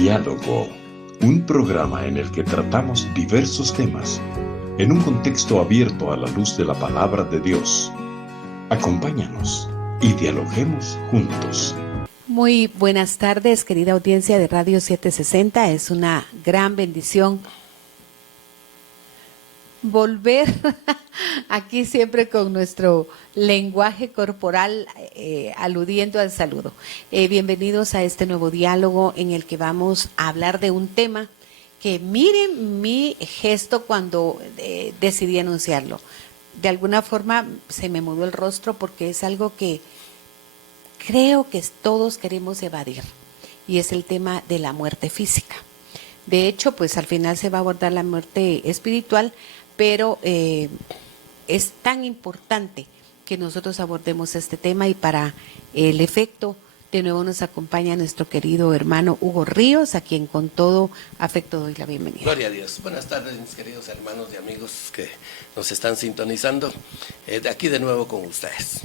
Diálogo, un programa en el que tratamos diversos temas en un contexto abierto a la luz de la palabra de Dios. Acompáñanos y dialoguemos juntos. Muy buenas tardes, querida audiencia de Radio 760. Es una gran bendición volver aquí siempre con nuestro lenguaje corporal aludiendo al saludo. Bienvenidos a este nuevo diálogo en el que vamos a hablar de un tema que miren mi gesto cuando decidí anunciarlo. De alguna forma se me mudó el rostro porque es algo que creo que todos queremos evadir, y es el tema de la muerte física. De hecho, pues al final se va a abordar la muerte espiritual, pero es tan importante que nosotros abordemos este tema, y para el efecto, de nuevo nos acompaña nuestro querido hermano Hugo Ríos, a quien con todo afecto doy la bienvenida. Gloria a Dios. Buenas tardes, mis queridos hermanos y amigos que nos están sintonizando. De aquí de nuevo con ustedes.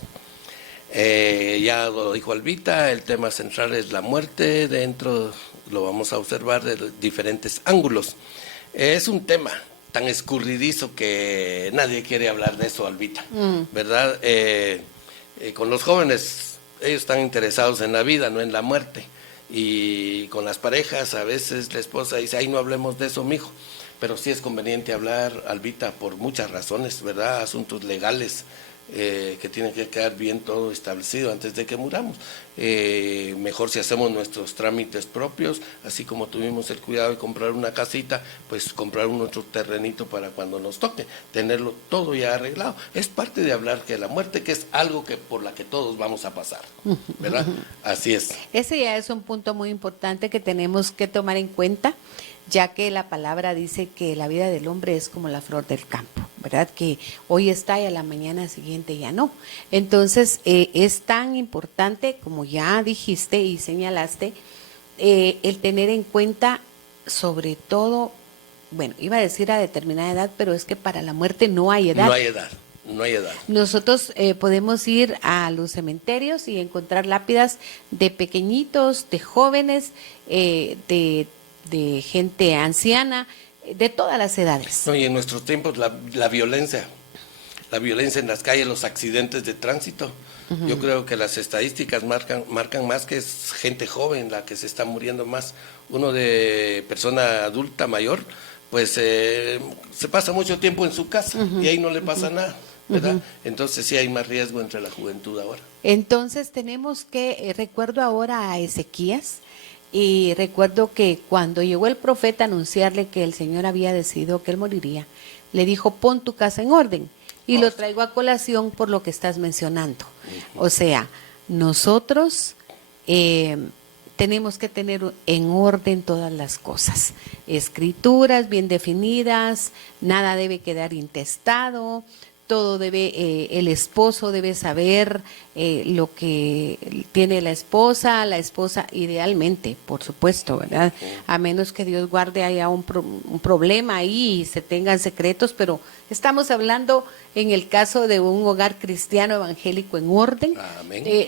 Ya lo dijo Albita, el tema central es la muerte. Dentro lo vamos a observar de diferentes ángulos. Es un tema tan escurridizo que nadie quiere hablar de eso, Albita, ¿verdad? Con los jóvenes, ellos están interesados en la vida, no en la muerte. Y con las parejas, a veces la esposa dice, ay, no hablemos de eso, mijo. Pero sí es conveniente hablar, Albita, por muchas razones, ¿verdad? Asuntos legales, que tiene que quedar bien todo establecido antes de que muramos. Mejor si hacemos nuestros trámites propios, así como tuvimos el cuidado de comprar una casita, pues comprar un otro terrenito para cuando nos toque, tenerlo todo ya arreglado. Es parte de hablar que la muerte, que es algo que por la que todos vamos a pasar, ¿verdad? Así es. Ese ya es un punto muy importante que tenemos que tomar en cuenta, ya que la palabra dice que la vida del hombre es como la flor del campo, ¿verdad? Que hoy está y a la mañana siguiente ya no. Entonces, es tan importante, como ya dijiste y señalaste, el tener en cuenta, sobre todo, bueno, iba a decir a determinada edad, pero es que para la muerte no hay edad. No hay edad. No hay edad. Nosotros podemos ir a los cementerios y encontrar lápidas de pequeñitos, de jóvenes, de gente anciana, de todas las edades. No, y en nuestros tiempos la violencia en las calles, los accidentes de tránsito, yo creo que las estadísticas marcan más que es gente joven la que se está muriendo más. Uno de persona adulta mayor, pues se pasa mucho tiempo en su casa y ahí no le pasa nada, ¿verdad? Entonces sí hay más riesgo entre la juventud ahora. Entonces tenemos que, recuerdo ahora a Ezequías, y recuerdo que cuando llegó el profeta a anunciarle que el Señor había decidido que él moriría, le dijo, pon tu casa en orden. Y lo traigo a colación por lo que estás mencionando. O sea, nosotros tenemos que tener en orden todas las cosas. Escrituras bien definidas, nada debe quedar intestado. Todo debe, el esposo debe saber lo que tiene la esposa idealmente, por supuesto, ¿verdad? A menos que Dios guarde haya un problema ahí y se tengan secretos, pero estamos hablando en el caso de un hogar cristiano evangélico en orden.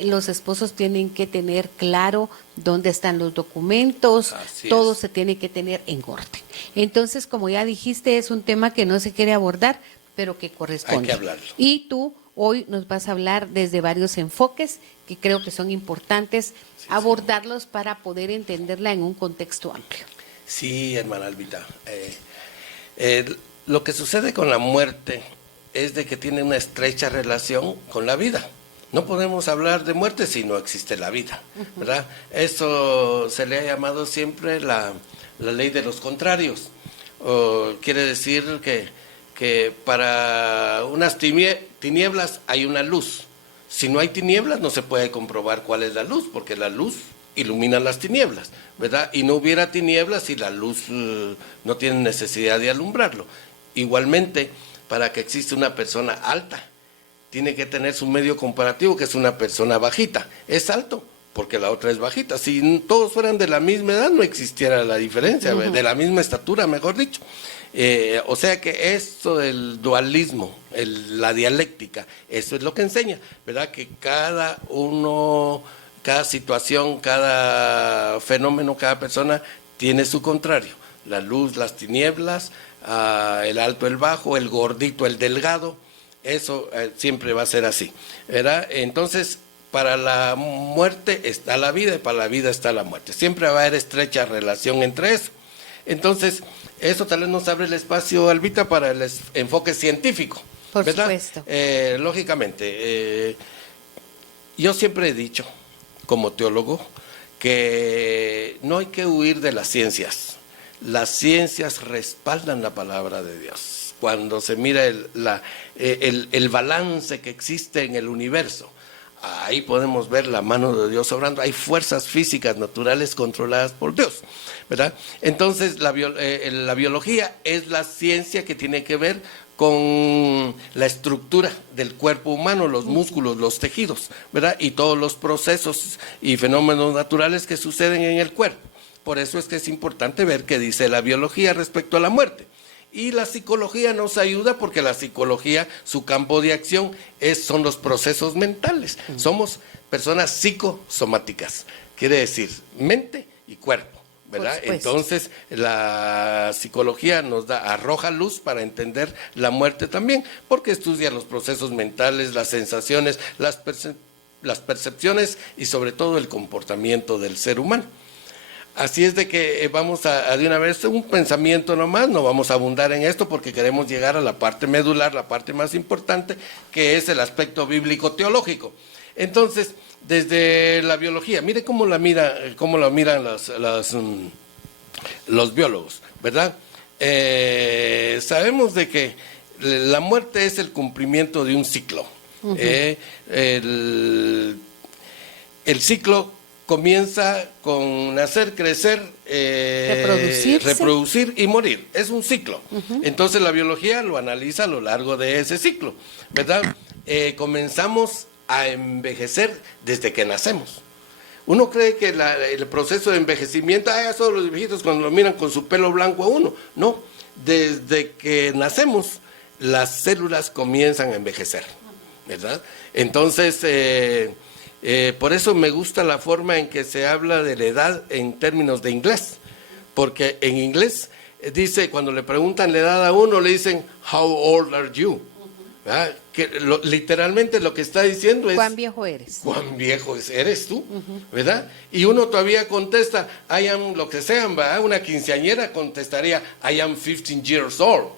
Los esposos tienen que tener claro dónde están los documentos, todo se tiene que tener en orden. Entonces, como ya dijiste, es un tema que no se quiere abordar, pero que corresponde. Hay que hablarlo. Y tú hoy nos vas a hablar desde varios enfoques que creo que son importantes abordarlos para poder entenderla en un contexto amplio. Sí, hermana Albita. Lo que sucede con la muerte es de que tiene una estrecha relación con la vida. No podemos hablar de muerte si no existe la vida, ¿verdad? Eso se le ha llamado siempre la ley de los contrarios. Quiere decir que para unas tinieblas hay una luz. Si no hay tinieblas no se puede comprobar cuál es la luz, porque la luz ilumina las tinieblas, ¿verdad? Y no hubiera tinieblas y la luz no tiene necesidad de alumbrarlo. Igualmente, para que exista una persona alta, tiene que tener su medio comparativo, que es una persona bajita. Es alto porque la otra es bajita. Si todos fueran de la misma edad no existiera la diferencia, de la misma estatura, mejor dicho. O sea que esto del dualismo, la dialéctica, eso es lo que enseña, ¿verdad? Que cada uno, cada situación, cada fenómeno, cada persona tiene su contrario, la luz, las tinieblas, el alto, el bajo, el gordito, el delgado, eso siempre va a ser así, ¿verdad? Entonces, para la muerte está la vida y para la vida está la muerte. Siempre va a haber estrecha relación entre eso. Entonces, eso tal vez nos abre el espacio, Albita, para el enfoque científico. Por ¿verdad? supuesto. Lógicamente, yo siempre he dicho, como teólogo, que no hay que huir de las ciencias. Las ciencias respaldan la palabra de Dios. Cuando se mira el balance que existe en el universo, ahí podemos ver la mano de Dios obrando. Hay fuerzas físicas naturales controladas por Dios, ¿verdad? Entonces, la biología es la ciencia que tiene que ver con la estructura del cuerpo humano, los músculos, los tejidos, ¿verdad? Y todos los procesos y fenómenos naturales que suceden en el cuerpo. Por eso es que es importante ver qué dice la biología respecto a la muerte. Y la psicología nos ayuda porque la psicología, su campo de acción son los procesos mentales. Somos personas psicosomáticas, quiere decir mente y cuerpo, ¿verdad? Entonces la psicología nos arroja luz para entender la muerte también, porque estudia los procesos mentales, las sensaciones, las percepciones y sobre todo el comportamiento del ser humano. Así es de que vamos a de una vez un pensamiento nomás, no vamos a abundar en esto porque queremos llegar a la parte medular, la parte más importante, que es el aspecto bíblico-teológico. Entonces, desde la biología, mire cómo la miran los biólogos, ¿verdad? Sabemos de que la muerte es el cumplimiento de un ciclo. El ciclo comienza con nacer, crecer, reproducir y morir. Es un ciclo. Entonces la biología lo analiza a lo largo de ese ciclo, ¿verdad? Comenzamos a envejecer desde que nacemos. Uno cree que el proceso de envejecimiento, son los viejitos cuando lo miran con su pelo blanco a uno. No, desde que nacemos las células comienzan a envejecer, ¿verdad? Entonces, por eso me gusta la forma en que se habla de la edad en términos de inglés, porque en inglés dice, cuando le preguntan la edad a uno, le dicen, how old are you? ¿Verdad? Que literalmente lo que está diciendo es, ¿cuán viejo eres? ¿Cuán viejo eres tú? ¿Verdad? Y uno todavía contesta, I am lo que sea, ¿verdad? Una quinceañera contestaría, I am 15 years old.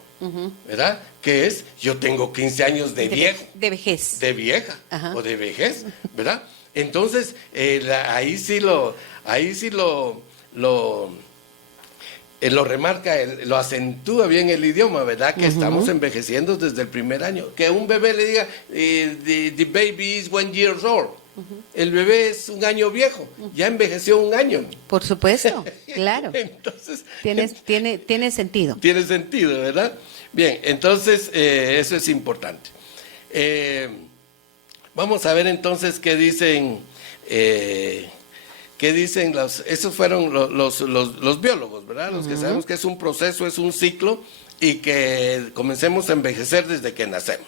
¿Verdad? Que es, yo tengo 15 años de viejo. De vejez. De vieja. O de vejez, ¿verdad? Entonces, ahí sí lo remarca, lo acentúa bien el idioma, ¿verdad? Que estamos envejeciendo desde el primer año. Que un bebé le diga, the baby is 1 year old. El bebé es un año viejo, ya envejeció un año. Por supuesto, claro. Entonces, tiene sentido. Tiene sentido, ¿verdad? Bien, entonces eso es importante. Vamos a ver entonces qué dicen esos fueron los biólogos, ¿verdad? Los que sabemos que es un proceso, es un ciclo y que comencemos a envejecer desde que nacemos.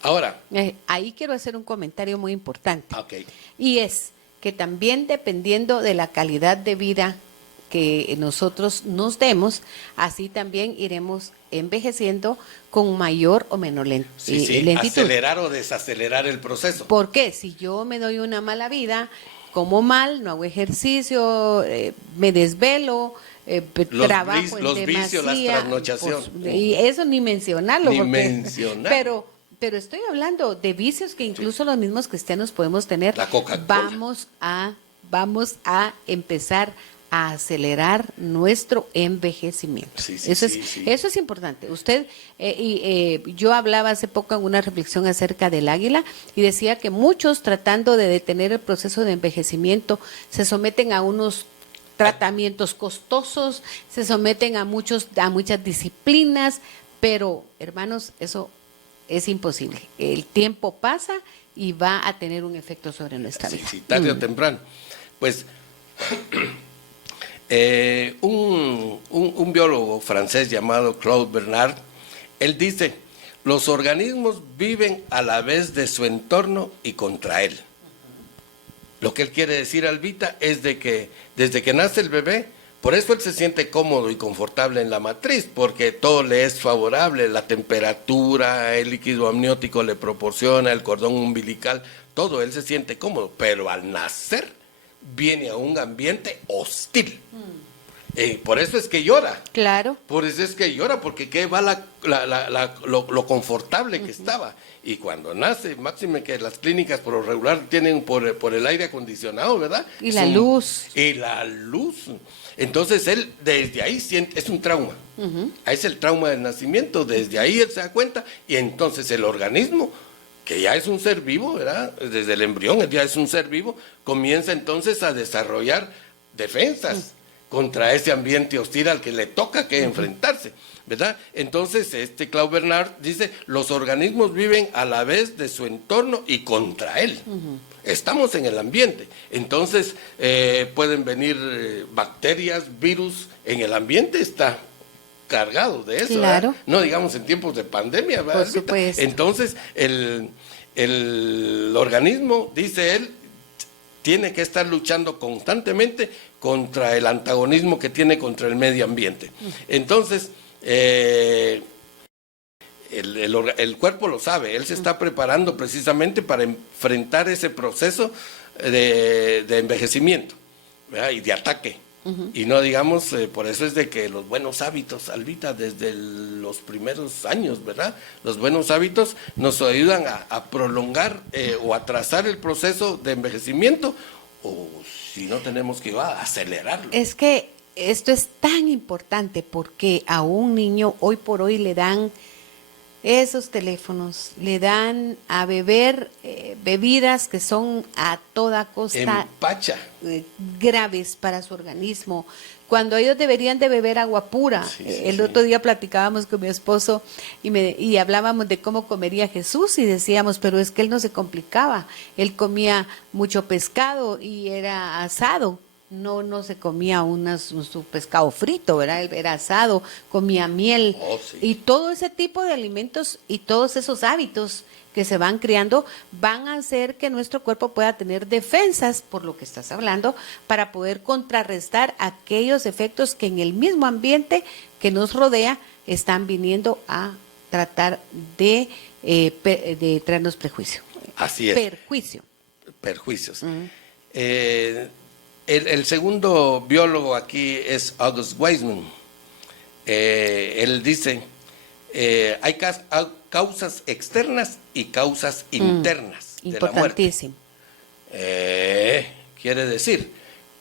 Ahora. Ahí quiero hacer un comentario muy importante. Okay. Y es que también dependiendo de la calidad de vida que nosotros nos demos, así también iremos envejeciendo con mayor o menor lentitud. Acelerar o desacelerar el proceso. ¿Por qué? Si yo me doy una mala vida, como mal, no hago ejercicio, me desvelo, trabajo los vicios, las trasnochaciones. Y eso ni mencionarlo. Mencionar. Pero estoy hablando de vicios que incluso los mismos cristianos podemos tener. La Coca-Cola. Vamos a empezar a acelerar nuestro envejecimiento. Eso es importante. Usted, yo hablaba hace poco en una reflexión acerca del águila y decía que muchos, tratando de detener el proceso de envejecimiento, se someten a unos tratamientos costosos, se someten a muchas disciplinas, pero hermanos, eso es imposible. El tiempo pasa y va a tener un efecto sobre nuestra vida. Sí, tarde o temprano. Pues un biólogo francés llamado Claude Bernard, él dice, los organismos viven a la vez de su entorno y contra él. Lo que él quiere decir, Albita, es de que desde que nace el bebé, Por eso él se siente cómodo y confortable en la matriz, porque todo le es favorable, la temperatura, el líquido amniótico le proporciona, el cordón umbilical, todo, él se siente cómodo, pero al nacer viene a un ambiente hostil. Por eso es que llora. Claro. Por eso es que llora, porque qué va lo confortable que estaba. Y cuando nace, máxime que las clínicas por lo regular tienen por el aire acondicionado, ¿verdad? Y la luz. Y la luz. Entonces él desde ahí siente, es un trauma. Es el trauma del nacimiento, desde ahí él se da cuenta. Y entonces el organismo, que ya es un ser vivo, ¿verdad? Desde el embrión, él ya es un ser vivo, comienza entonces a desarrollar defensas contra ese ambiente hostil al que le toca que enfrentarse, ¿verdad? Entonces, Claude Bernard dice, los organismos viven a la vez de su entorno y contra él. Estamos en el ambiente. Entonces, pueden venir bacterias, virus, en el ambiente está cargado de eso, claro. ¿verdad? No digamos en tiempos de pandemia, ¿verdad? Por supuesto. Entonces, el organismo, dice él, tiene que estar luchando constantemente contra el antagonismo que tiene contra el medio ambiente. Entonces, el cuerpo lo sabe, él se está preparando precisamente para enfrentar ese proceso de envejecimiento, ¿verdad? Y de ataque. Y no digamos, por eso es de que los buenos hábitos, Albita, desde los primeros años, ¿verdad? Los buenos hábitos nos ayudan a prolongar o atrasar el proceso de envejecimiento, o si no tenemos que acelerarlo. Es que esto es tan importante porque a un niño hoy por hoy le dan esos teléfonos, le dan a beber bebidas que son a toda costa graves para su organismo, cuando ellos deberían de beber agua pura. El otro día platicábamos con mi esposo y hablábamos de cómo comería Jesús y decíamos, pero es que él no se complicaba, él comía mucho pescado y era asado. No se comía su pescado frito, ¿verdad? Él era asado, comía miel. Y todo ese tipo de alimentos y todos esos hábitos que se van creando van a hacer que nuestro cuerpo pueda tener defensas, por lo que estás hablando, para poder contrarrestar aquellos efectos que en el mismo ambiente que nos rodea están viniendo a tratar de traernos prejuicio. Así es. Perjuicios. El segundo biólogo aquí es August Weismann. Él dice, hay causas externas y causas internas de la muerte. Importantísimo. Quiere decir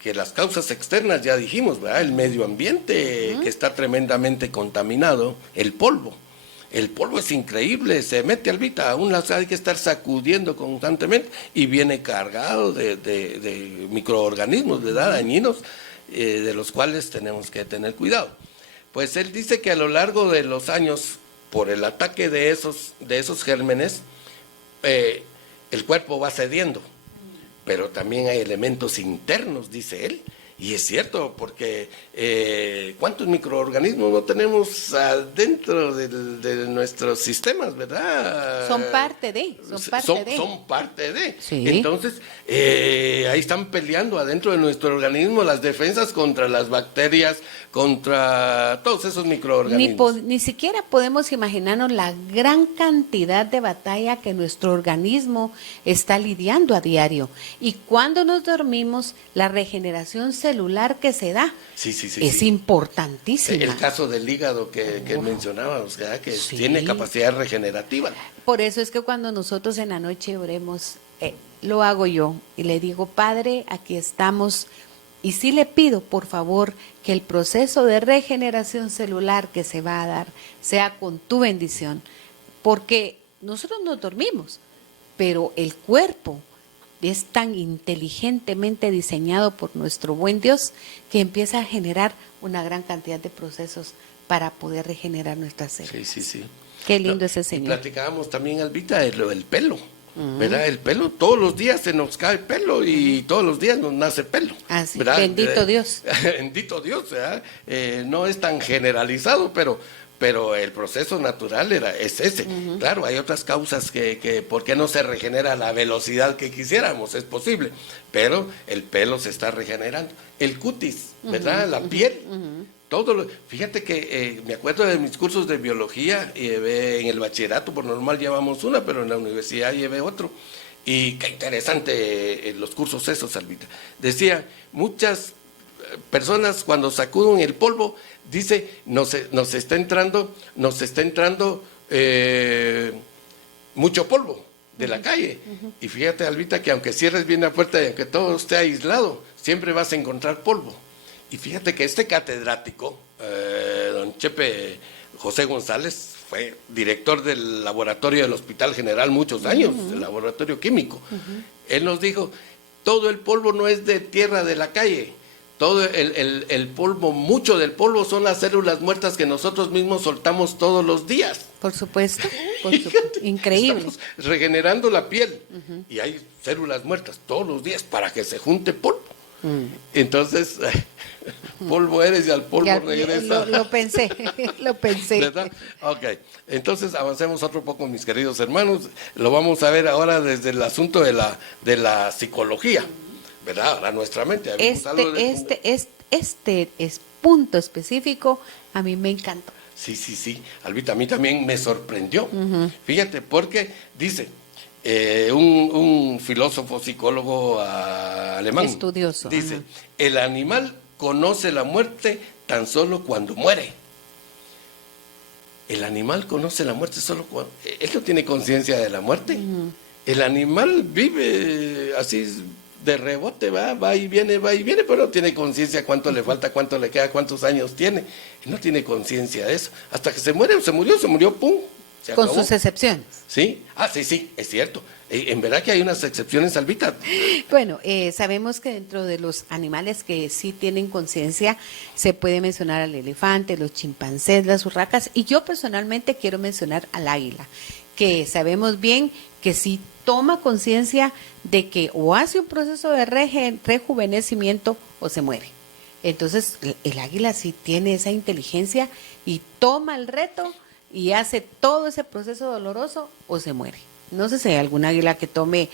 que las causas externas, ya dijimos, ¿verdad? El medio ambiente que está tremendamente contaminado, el polvo. El polvo es increíble, se mete, Albita, aún hay que estar sacudiendo constantemente y viene cargado de microorganismos, ¿verdad? Dañinos, de los cuales tenemos que tener cuidado. Pues él dice que a lo largo de los años, por el ataque de esos gérmenes, el cuerpo va cediendo, pero también hay elementos internos, dice él. Y es cierto, porque ¿cuántos microorganismos no tenemos adentro de nuestros sistemas, verdad? Son parte de. Son parte de. Sí. Entonces, ahí están peleando adentro de nuestro organismo las defensas contra las bacterias, contra todos esos microorganismos. Ni siquiera podemos imaginarnos la gran cantidad de batalla que nuestro organismo está lidiando a diario. Y cuando nos dormimos, la regeneración celular que se da es importantísima. El caso del hígado que mencionábamos, ¿verdad? Que tiene capacidad regenerativa. Por eso es que cuando nosotros en la noche oremos, lo hago yo y le digo, Padre, aquí estamos. Y sí le pido, por favor, que el proceso de regeneración celular que se va a dar sea con tu bendición, porque nosotros nos dormimos, pero el cuerpo es tan inteligentemente diseñado por nuestro buen Dios que empieza a generar una gran cantidad de procesos para poder regenerar nuestras células. Sí. Qué lindo ese Señor. Platicábamos también, Albita, el pelo. ¿verdad? El pelo, todos los días se nos cae pelo y todos los días nos nace pelo. Así, ¿verdad? bendito Dios. Bendito Dios, ¿verdad? No es tan generalizado, pero el proceso natural es ese. Claro, hay otras causas que ¿por qué no se regenera a la velocidad que quisiéramos? Es posible, pero el pelo se está regenerando. El cutis, ¿verdad? La piel. Fíjate que me acuerdo de mis cursos de biología, en el bachillerato por normal llevamos una, pero en la universidad llevé otro. Y qué interesante los cursos esos, Albita. Decía, muchas personas cuando sacuden el polvo, dice, nos está entrando mucho polvo de la calle. Y fíjate, Albita, que aunque cierres bien la puerta y aunque todo esté aislado, siempre vas a encontrar polvo. Y fíjate que este catedrático, don Chepe José González, fue director del laboratorio del Hospital General muchos años, el laboratorio químico. Él nos dijo, todo el polvo no es de tierra de la calle, todo el polvo, mucho del polvo son las células muertas que nosotros mismos soltamos todos los días. Por supuesto. Increíble. Estamos regenerando la piel y hay células muertas todos los días para que se junte polvo. Entonces, polvo eres y al polvo regresa. Lo pensé. ¿Verdad? Ok, entonces avancemos otro poco, mis queridos hermanos. Lo vamos a ver ahora desde el asunto de la psicología, ¿verdad? Ahora nuestra mente. Este es punto específico, a mí me encantó. Sí, Albita, a mí también me sorprendió. Fíjate, porque dice... un filósofo psicólogo alemán estudioso dice, el animal conoce la muerte tan solo cuando muere. El animal conoce la muerte solo cuando... Él no tiene conciencia de la muerte. El animal vive así de rebote, va y viene, pero no tiene conciencia cuánto le falta, cuánto le queda, cuántos años tiene. Él no tiene conciencia de eso. Hasta que se murió, pum. Con sus excepciones. ¿Sí? Sí, es cierto. En verdad que hay unas excepciones, Albita. Bueno, sabemos que dentro de los animales que sí tienen conciencia, se puede mencionar al elefante, los chimpancés, las urracas, y yo personalmente quiero mencionar al águila, que sabemos bien que sí toma conciencia de que o hace un proceso de rejuvenecimiento o se muere. Entonces, el águila sí tiene esa inteligencia y toma el reto y hace todo ese proceso doloroso o se muere. No sé si hay algún águila que tome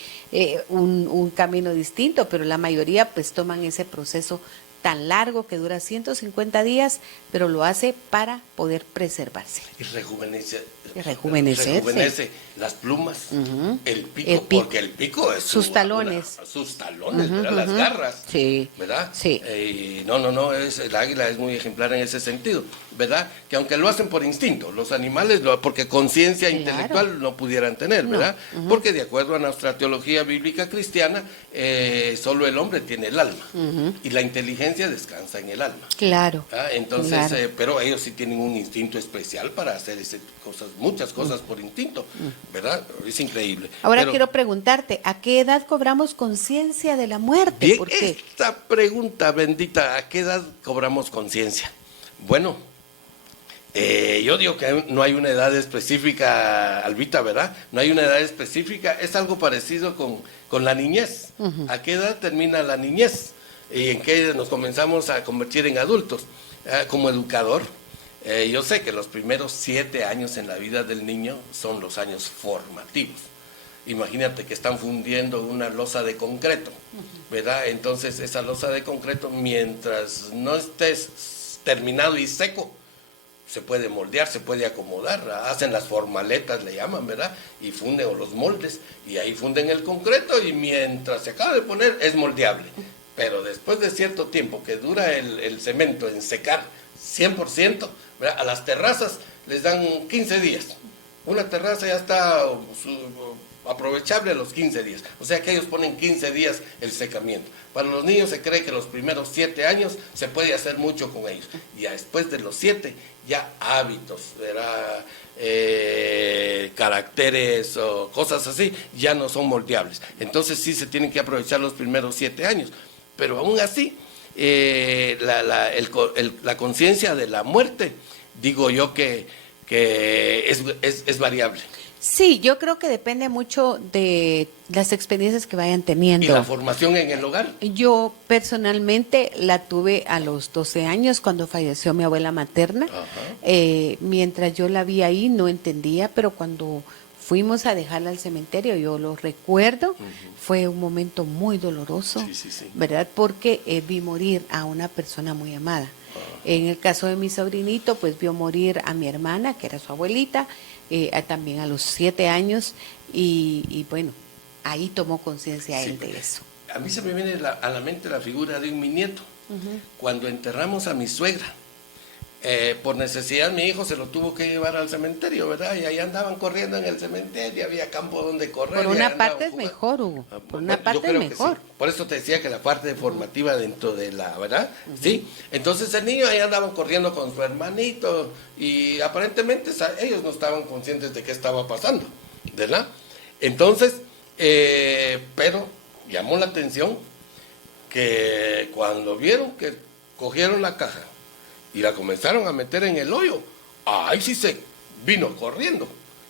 un camino distinto, pero la mayoría pues toman ese proceso tan largo que dura 150 días, pero lo hace para poder preservarse. Y rejuvenece las plumas, el pico, porque el pico es sus talones, ¿verdad? Las garras, sí, ¿verdad? Sí. El águila es muy ejemplar en ese sentido, ¿verdad? Que aunque lo hacen por instinto, los animales, porque conciencia intelectual no pudieran tener, ¿verdad? Porque de acuerdo a nuestra teología bíblica cristiana, solo el hombre tiene el alma, y la inteligencia descansa en el alma. Claro. Entonces, claro. Pero ellos sí tienen un instinto especial para hacer muchas cosas por instinto, ¿verdad? Es increíble. Ahora quiero preguntarte, ¿a qué edad cobramos conciencia de la muerte? Bien, ¿Por qué? esta pregunta bendita, ¿a qué edad cobramos conciencia? Bueno, yo digo que no hay una edad específica, Albita, ¿verdad? No hay una edad específica, es algo parecido con la niñez. ¿A qué edad termina la niñez? ¿Y en qué nos comenzamos a convertir en adultos? Como educador, yo sé que los primeros 7 años en la vida del niño son los años formativos. Imagínate que están fundiendo una losa de concreto, ¿verdad? Entonces esa losa de concreto, mientras no estés terminado y seco, se puede moldear, se puede acomodar, hacen las formaletas, le llaman, ¿verdad? Y funden los moldes, y ahí funden el concreto, y mientras se acaba de poner, es moldeable. Pero después de cierto tiempo que dura el cemento en secar 100%, ¿verdad? A las terrazas les dan 15 días. Una terraza ya está aprovechable a los 15 días. O sea que ellos ponen 15 días el secamiento. Para los niños se cree que los primeros 7 años se puede hacer mucho con ellos. Y ya después de los 7, ya hábitos, ¿verdad? Caracteres o cosas así, ya no son moldeables. Entonces sí se tienen que aprovechar los primeros 7 años. Pero aún así, la conciencia de la muerte, digo yo que es variable. Sí, yo creo que depende mucho de las experiencias que vayan teniendo. ¿Y la formación en el hogar? Yo personalmente la tuve a los 12 años cuando falleció mi abuela materna. Mientras yo la vi ahí no entendía, pero cuando fuimos a dejarla al cementerio, yo lo recuerdo, fue un momento muy doloroso, sí. ¿Verdad? Porque vi morir a una persona muy amada. En el caso de mi sobrinito, pues vio morir a mi hermana, que era su abuelita, también a los 7 años, y bueno, ahí tomó conciencia él de eso. A mí se me viene a la mente la figura de mi nieto. Cuando enterramos a mi suegra, por necesidad mi hijo se lo tuvo que llevar al cementerio, ¿verdad? Y ahí andaban corriendo en el cementerio, había campo donde correr. Por una parte es mejor, Hugo, por una parte es mejor. Sí. Por eso te decía que la parte formativa dentro de la, ¿verdad? Sí. Entonces el niño ahí andaban corriendo con su hermanito y aparentemente ellos no estaban conscientes de qué estaba pasando, ¿verdad? Entonces, pero llamó la atención que cuando vieron que cogieron la caja y la comenzaron a meter en el hoyo, ahí sí se vino corriendo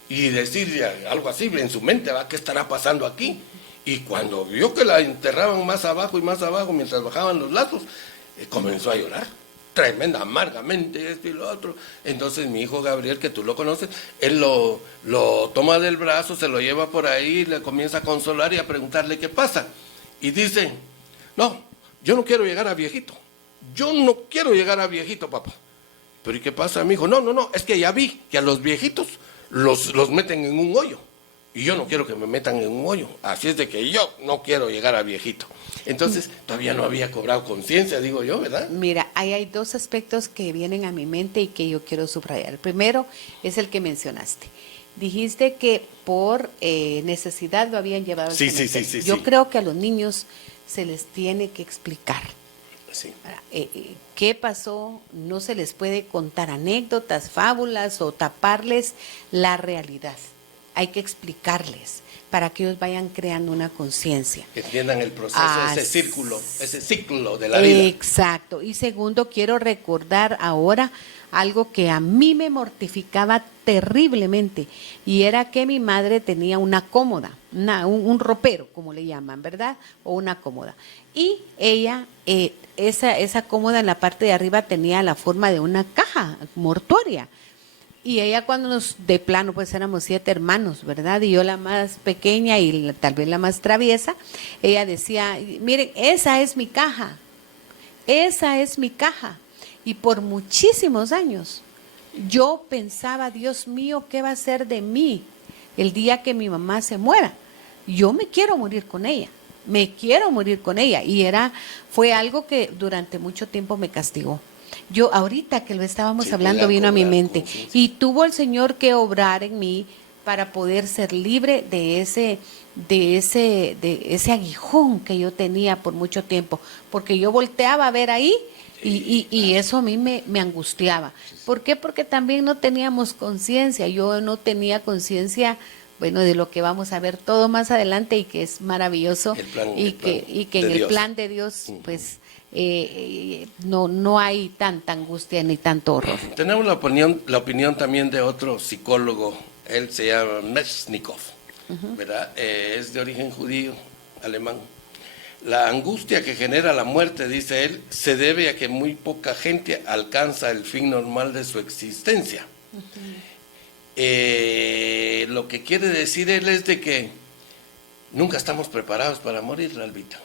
y decir algo así en su mente, ¿va? ¿Qué estará pasando aquí? Y cuando vio que la enterraban más abajo y más abajo mientras bajaban los lazos, comenzó a llorar tremenda, amargamente, esto y lo otro. Entonces mi hijo Gabriel, que tú lo conoces, él lo toma del brazo, se lo lleva por ahí, le comienza a consolar y a preguntarle qué pasa. Y dice, no, yo no quiero llegar a viejito. Yo no quiero llegar a viejito, papá. ¿Pero y qué pasa, mi hijo? No, es que ya vi que a los viejitos los meten en un hoyo. Y yo no quiero que me metan en un hoyo. Así es de que yo no quiero llegar a viejito. Entonces, todavía no había cobrado conciencia, digo yo, ¿verdad? Mira, ahí hay dos aspectos que vienen a mi mente y que yo quiero subrayar. El primero es el que mencionaste. Dijiste que por necesidad lo habían llevado al cementerio. Sí. Yo creo que a los niños se les tiene que explicar. Sí. ¿Qué pasó? No se les puede contar anécdotas, fábulas o taparles la realidad. Hay que explicarles para que ellos vayan creando una conciencia. Que entiendan el proceso, ese ciclo de la vida. Exacto. Y segundo, quiero recordar ahora algo que a mí me mortificaba terriblemente, y era que mi madre tenía una cómoda, un ropero, como le llaman, ¿verdad? O una cómoda. Y ella, esa cómoda en la parte de arriba tenía la forma de una caja mortuoria. Y ella cuando de plano, pues éramos 7 hermanos, ¿verdad? Y yo la más pequeña y tal vez la más traviesa, ella decía, miren, esa es mi caja. Y por muchísimos años yo pensaba, Dios mío, ¿qué va a ser de mí el día que mi mamá se muera? Yo me quiero morir con ella. Y fue algo que durante mucho tiempo me castigó. Yo ahorita que lo estábamos hablando vino a mi mente y tuvo el Señor que obrar en mí para poder ser libre de ese aguijón que yo tenía por mucho tiempo, porque yo volteaba a ver ahí y eso a mí me angustiaba. ¿Por qué? Porque también no teníamos conciencia. Yo no tenía conciencia, bueno, de lo que vamos a ver todo más adelante y que es maravilloso, y que en el plan de Dios, pues no hay tanta angustia ni tanto horror. Tenemos la opinión también de otro psicólogo, él se llama Mechnikov, ¿verdad? Es de origen judío, alemán. La angustia que genera la muerte, dice él, se debe a que muy poca gente alcanza el fin normal de su existencia. Lo que quiere decir él es de que nunca estamos preparados para morir, Albita.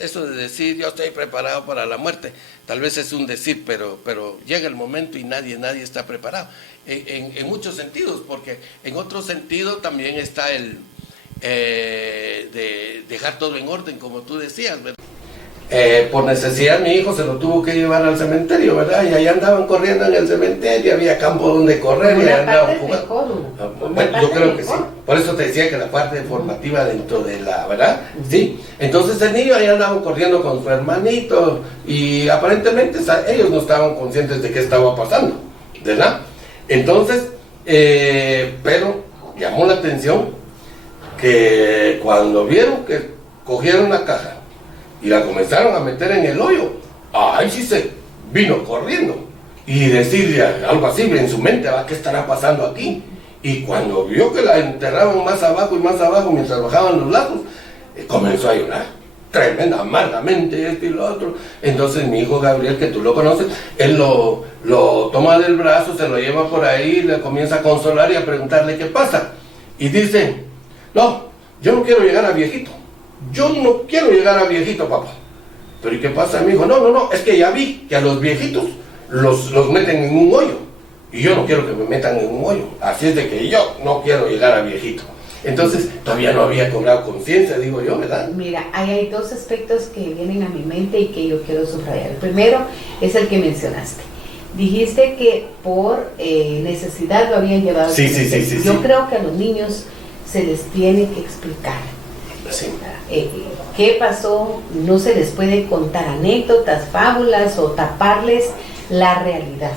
Eso de decir yo estoy preparado para la muerte, tal vez es un decir, pero llega el momento y nadie está preparado. En muchos sentidos, porque en otro sentido también está el de dejar todo en orden, como tú decías, ¿verdad? Por necesidad mi hijo se lo tuvo que llevar al cementerio, ¿verdad? Y ahí andaban corriendo en el cementerio, había campo donde correr y andaban jugando. Bueno, yo creo que sí. Por eso te decía que la parte formativa dentro de la, ¿verdad? Sí. Entonces el niño ahí andaban corriendo con su hermanito y aparentemente ellos no estaban conscientes de qué estaba pasando, ¿verdad? Entonces, pero llamó la atención que cuando vieron que cogieron la caja y la comenzaron a meter en el hoyo, ahí sí se vino corriendo y decir algo así en su mente, ¿va? ¿Qué estará pasando aquí? Y cuando vio que la enterraban más abajo mientras bajaban los lazos, comenzó a llorar tremenda, amargamente, esto y lo otro. Entonces mi hijo Gabriel, que tú lo conoces, él lo toma del brazo, se lo lleva por ahí, le comienza a consolar y a preguntarle qué pasa. Y dice, no, yo no quiero llegar a viejito. Yo no quiero llegar a viejito, papá. Pero ¿y qué pasa, mi hijo? No, es que ya vi que a los viejitos los meten en un hoyo. Y yo no quiero que me metan en un hoyo. Así es de que yo no quiero llegar a viejito. Entonces, todavía no había cobrado conciencia, digo yo, ¿verdad? Mira, ahí hay dos aspectos que vienen a mi mente y que yo quiero subrayar. El primero es el que mencionaste. Dijiste que por necesidad lo habían llevado. Sí. Yo creo que a los niños se les tiene que explicar. Sí. ¿Qué pasó? No se les puede contar anécdotas, fábulas o taparles la realidad.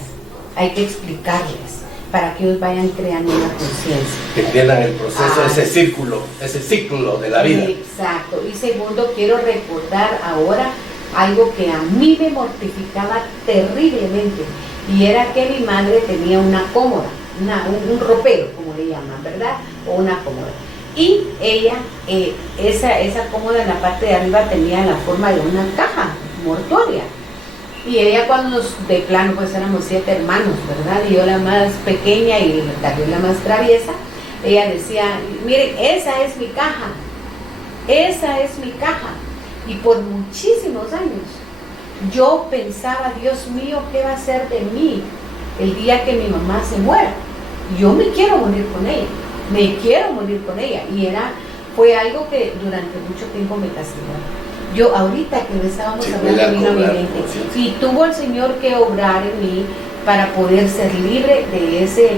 Hay que explicarles para que ellos vayan creando una conciencia. Que entiendan el proceso, ese ciclo de la vida. Exacto. Y segundo, quiero recordar ahora algo que a mí me mortificaba terriblemente, y era que mi madre tenía una cómoda, un ropero, como le llaman, ¿verdad? O una cómoda. Y ella, esa cómoda en la parte de arriba tenía la forma de una caja mortuoria. Y ella cuando de plano, pues éramos 7 hermanos, ¿verdad? Y yo la más pequeña y también la más traviesa, ella decía, miren, esa es mi caja. Y por muchísimos años yo pensaba, Dios mío, ¿qué va a ser de mí el día que mi mamá se muera? Yo me quiero morir con ella. Y fue algo que durante mucho tiempo me castigó. Yo ahorita que le estábamos hablando vino a mi mente, y tuvo el Señor que obrar en mí para poder ser libre de ese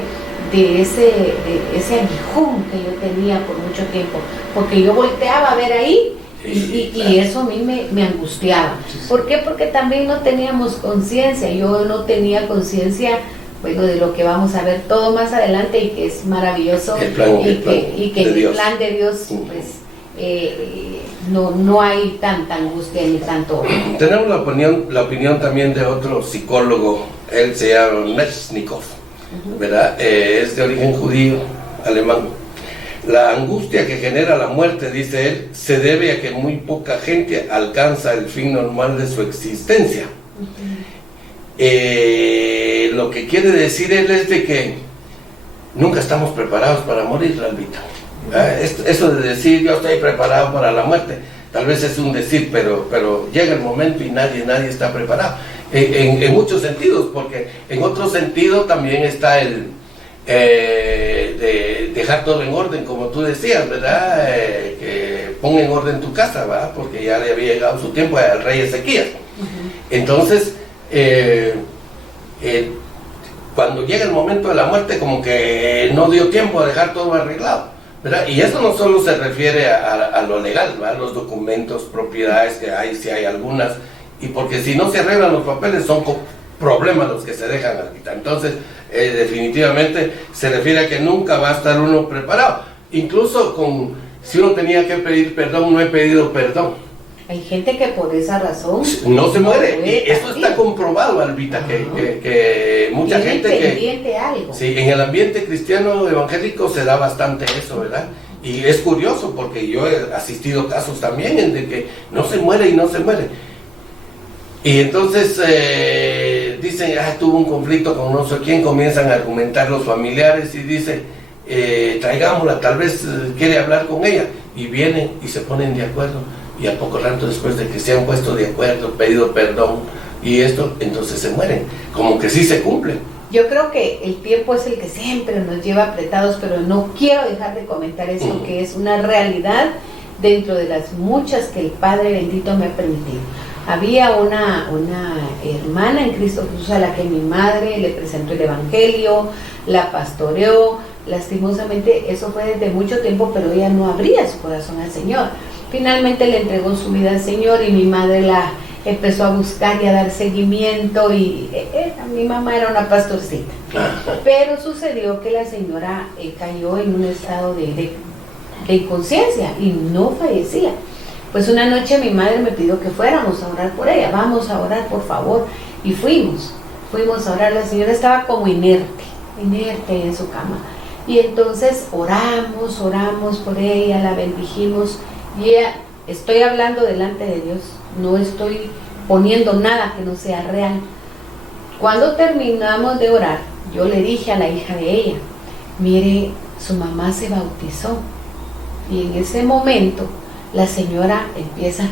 aguijón que yo tenía por mucho tiempo, porque yo volteaba a ver ahí y eso a mí me angustiaba. ¿Por qué? Porque también no teníamos conciencia. Yo no tenía conciencia, bueno, de lo que vamos a ver todo más adelante y que es maravilloso, y que el plan de Dios, pues no hay tanta angustia ni tanto. Tenemos la opinión también de otro psicólogo, él se llama Mesnikov, ¿verdad? Es de origen judío, alemán. La angustia que genera la muerte, dice él, se debe a que muy poca gente alcanza el fin normal de su existencia. Lo que quiere decir él es de que nunca estamos preparados para morir, Ralvita. Eso de decir yo estoy preparado para la muerte, tal vez es un decir, pero llega el momento y nadie está preparado, en muchos sentidos, porque en otro sentido también está el de dejar todo en orden, como tú decías, ¿verdad? Que ponga en orden tu casa, ¿verdad? Porque ya le había llegado su tiempo al rey Ezequías. Entonces, cuando llega el momento de la muerte, como que no dio tiempo a dejar todo arreglado, ¿verdad? Y esto no solo se refiere a lo legal, ¿verdad? Los documentos, propiedades que hay, si hay algunas, y porque si no se arreglan los papeles son problemas los que se dejan ahorita. Entonces, definitivamente se refiere a que nunca va a estar uno preparado. Incluso si uno tenía que pedir perdón, no he pedido perdón. Hay gente que por esa razón no se muere, y eso está comprobado, Albita, que mucha gente que algo. Sí, en el ambiente cristiano evangélico se da bastante eso, ¿verdad? Y es curioso porque yo he asistido casos también en de que no se muere. Y entonces dicen, tuvo un conflicto con no sé quién, comienzan a argumentar los familiares y dicen, traigámosla, tal vez quiere hablar con ella, y vienen y se ponen de acuerdo, y a poco rato después de que se han puesto de acuerdo, pedido perdón y esto, entonces se mueren, como que sí se cumple. Yo creo que el tiempo es el que siempre nos lleva apretados, pero no quiero dejar de comentar eso, que es una realidad dentro de las muchas que el Padre bendito me ha permitido. Había una hermana en Cristo Jesús a la que mi madre le presentó el Evangelio, la pastoreó. Lastimosamente eso fue desde mucho tiempo, pero ella no abría su corazón al Señor. Finalmente le entregó su vida al Señor y mi madre la empezó a buscar y a dar seguimiento, y mi mamá era una pastorcita. Pero sucedió que la señora cayó en un estado de inconsciencia y no fallecía. Pues una noche mi madre me pidió que fuéramos a orar por ella. Vamos a orar, por favor. Y fuimos a orar. La señora estaba como inerte en su cama. Y entonces oramos por ella, la bendijimos, y ella, estoy hablando delante de Dios, no estoy poniendo nada que no sea real. Cuando terminamos de orar, yo le dije a la hija de ella, mire, su mamá se bautizó. Y en ese momento la señora empieza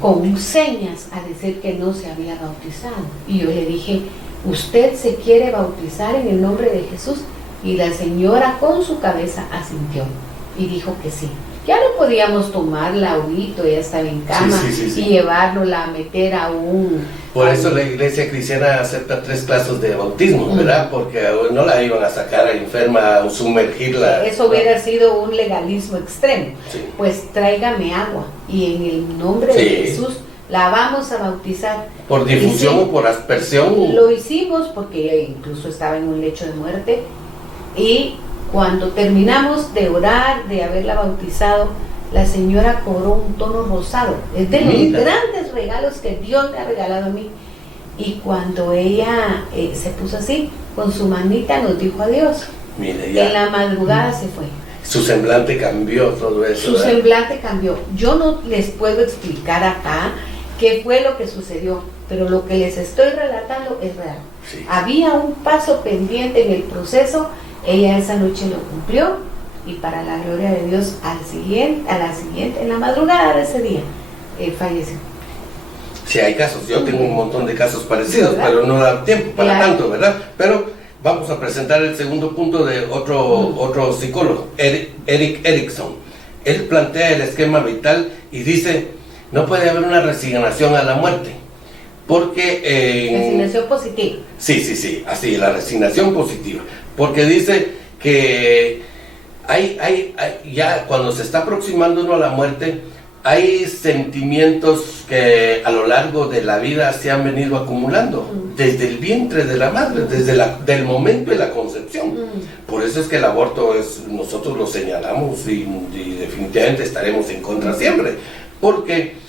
con señas a decir que no se había bautizado. Y yo le dije, ¿usted se quiere bautizar en el nombre de Jesús? Y la señora con su cabeza asintió y dijo que sí. Ya no podíamos tomarla ahorita, ella estaba en cama, y llevárnosla a meter a un... Por eso la iglesia cristiana acepta 3 clases de bautismo, ¿verdad? Porque no la iban a sacar a enferma o sumergirla. Eso hubiera sido un legalismo extremo. Sí. Pues tráigame agua y en el nombre de Jesús la vamos a bautizar. Por difusión o por aspersión. Lo hicimos porque ella incluso estaba en un lecho de muerte, y cuando terminamos de orar, de haberla bautizado, la señora cobró un tono rosado. Es de los grandes regalos que Dios me ha regalado a mí. Y cuando ella se puso así, con su manita nos dijo adiós. Mire, ya. En la madrugada se fue. Su semblante cambió, todo eso. Su semblante cambió. Yo no les puedo explicar acá qué fue lo que sucedió, pero lo que les estoy relatando es real. Sí. Había un paso pendiente en el proceso. Ella esa noche lo cumplió, y para la gloria de Dios, a la siguiente, en la madrugada de ese día, falleció. Sí, hay casos, yo tengo un montón de casos parecidos, ¿verdad? pero no da tiempo para Claro. tanto, ¿verdad? Pero vamos a presentar el segundo punto de otro psicólogo, Erik Erikson. Él plantea el esquema vital y dice, no puede haber una resignación a la muerte, porque... Resignación positiva. Sí, así, la resignación positiva. Porque dice que ya cuando se está aproximando uno a la muerte, hay sentimientos que a lo largo de la vida se han venido acumulando, desde el vientre de la madre, desde del momento de la concepción. Por eso es que el aborto nosotros lo señalamos y definitivamente estaremos en contra siempre. Porque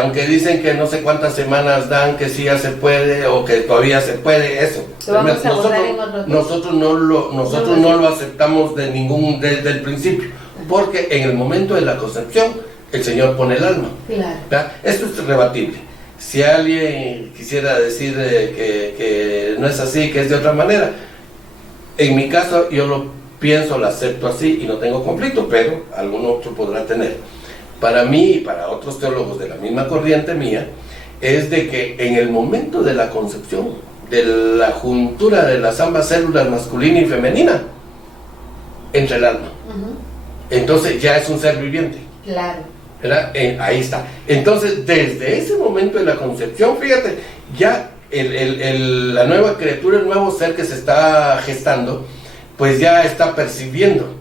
aunque dicen que no sé cuántas semanas dan, que sí ya se puede o que todavía se puede, eso. Nosotros no lo aceptamos desde el principio, porque en el momento de la concepción el Señor pone el alma. Claro. Esto es rebatible. Si alguien quisiera decir que no es así, que es de otra manera, en mi caso yo lo pienso, lo acepto así y no tengo conflicto, pero algún otro podrá tener. Para mí y para otros teólogos de la misma corriente mía, es de que en el momento de la concepción, de la juntura de las ambas células masculina y femenina, entra el alma. Entonces ya es un ser viviente. Claro. ¿Verdad? Ahí está. Entonces, desde ese momento de la concepción, fíjate, ya la nueva criatura, el nuevo ser que se está gestando, pues ya está percibiendo,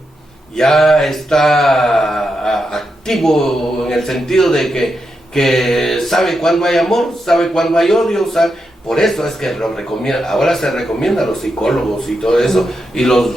ya está activo en el sentido de que sabe cuándo hay amor, sabe cuándo hay odio, sabe. Por eso es que lo recomienda, ahora se recomienda a los psicólogos y todo eso, y los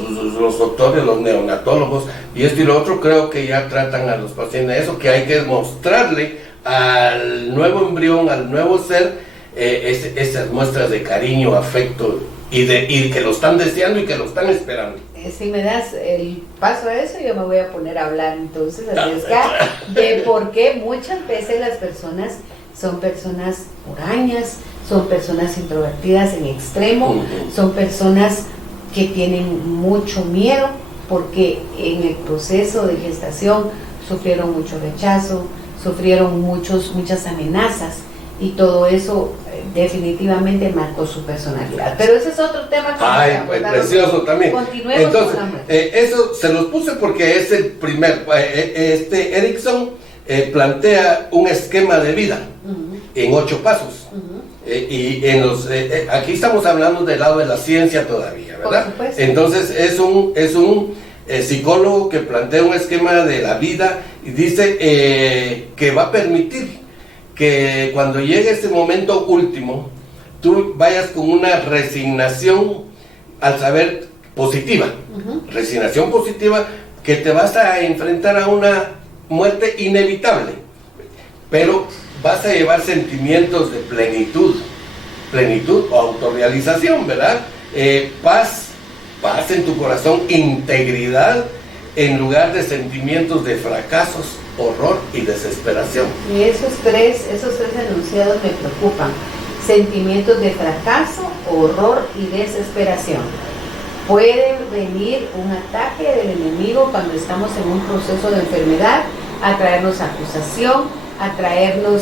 doctores, los neonatólogos, y esto y lo otro, creo que ya tratan a los pacientes eso, que hay que mostrarle al nuevo embrión, al nuevo ser, esas muestras de cariño, afecto, y que lo están deseando y que lo están esperando. Si me das el paso a eso, yo me voy a poner a hablar entonces acerca de por qué muchas veces las personas son personas hurañas, son personas introvertidas en extremo, son personas que tienen mucho miedo porque en el proceso de gestación sufrieron mucho rechazo, sufrieron muchas amenazas, y todo eso definitivamente marcó su personalidad. Pero ese es otro tema que pues precioso también. Continuemos. Entonces, con la muerte. Eso se los puse porque es el primer. Erikson plantea un esquema de vida en 8 pasos. Y aquí estamos hablando del lado de la ciencia todavía, ¿verdad? Entonces es un psicólogo que plantea un esquema de la vida y dice que va a permitir que cuando llegue ese momento último, tú vayas con una resignación al saber positiva, resignación positiva, que te vas a enfrentar a una muerte inevitable, pero vas a llevar sentimientos de plenitud o autorrealización, ¿verdad? Paz, paz en tu corazón, integridad en lugar de sentimientos de fracasos, horror y desesperación. Y esos tres enunciados me preocupan. Sentimientos de fracaso, horror y desesperación. Puede venir un ataque del enemigo cuando estamos en un proceso de enfermedad, a traernos acusación, a traernos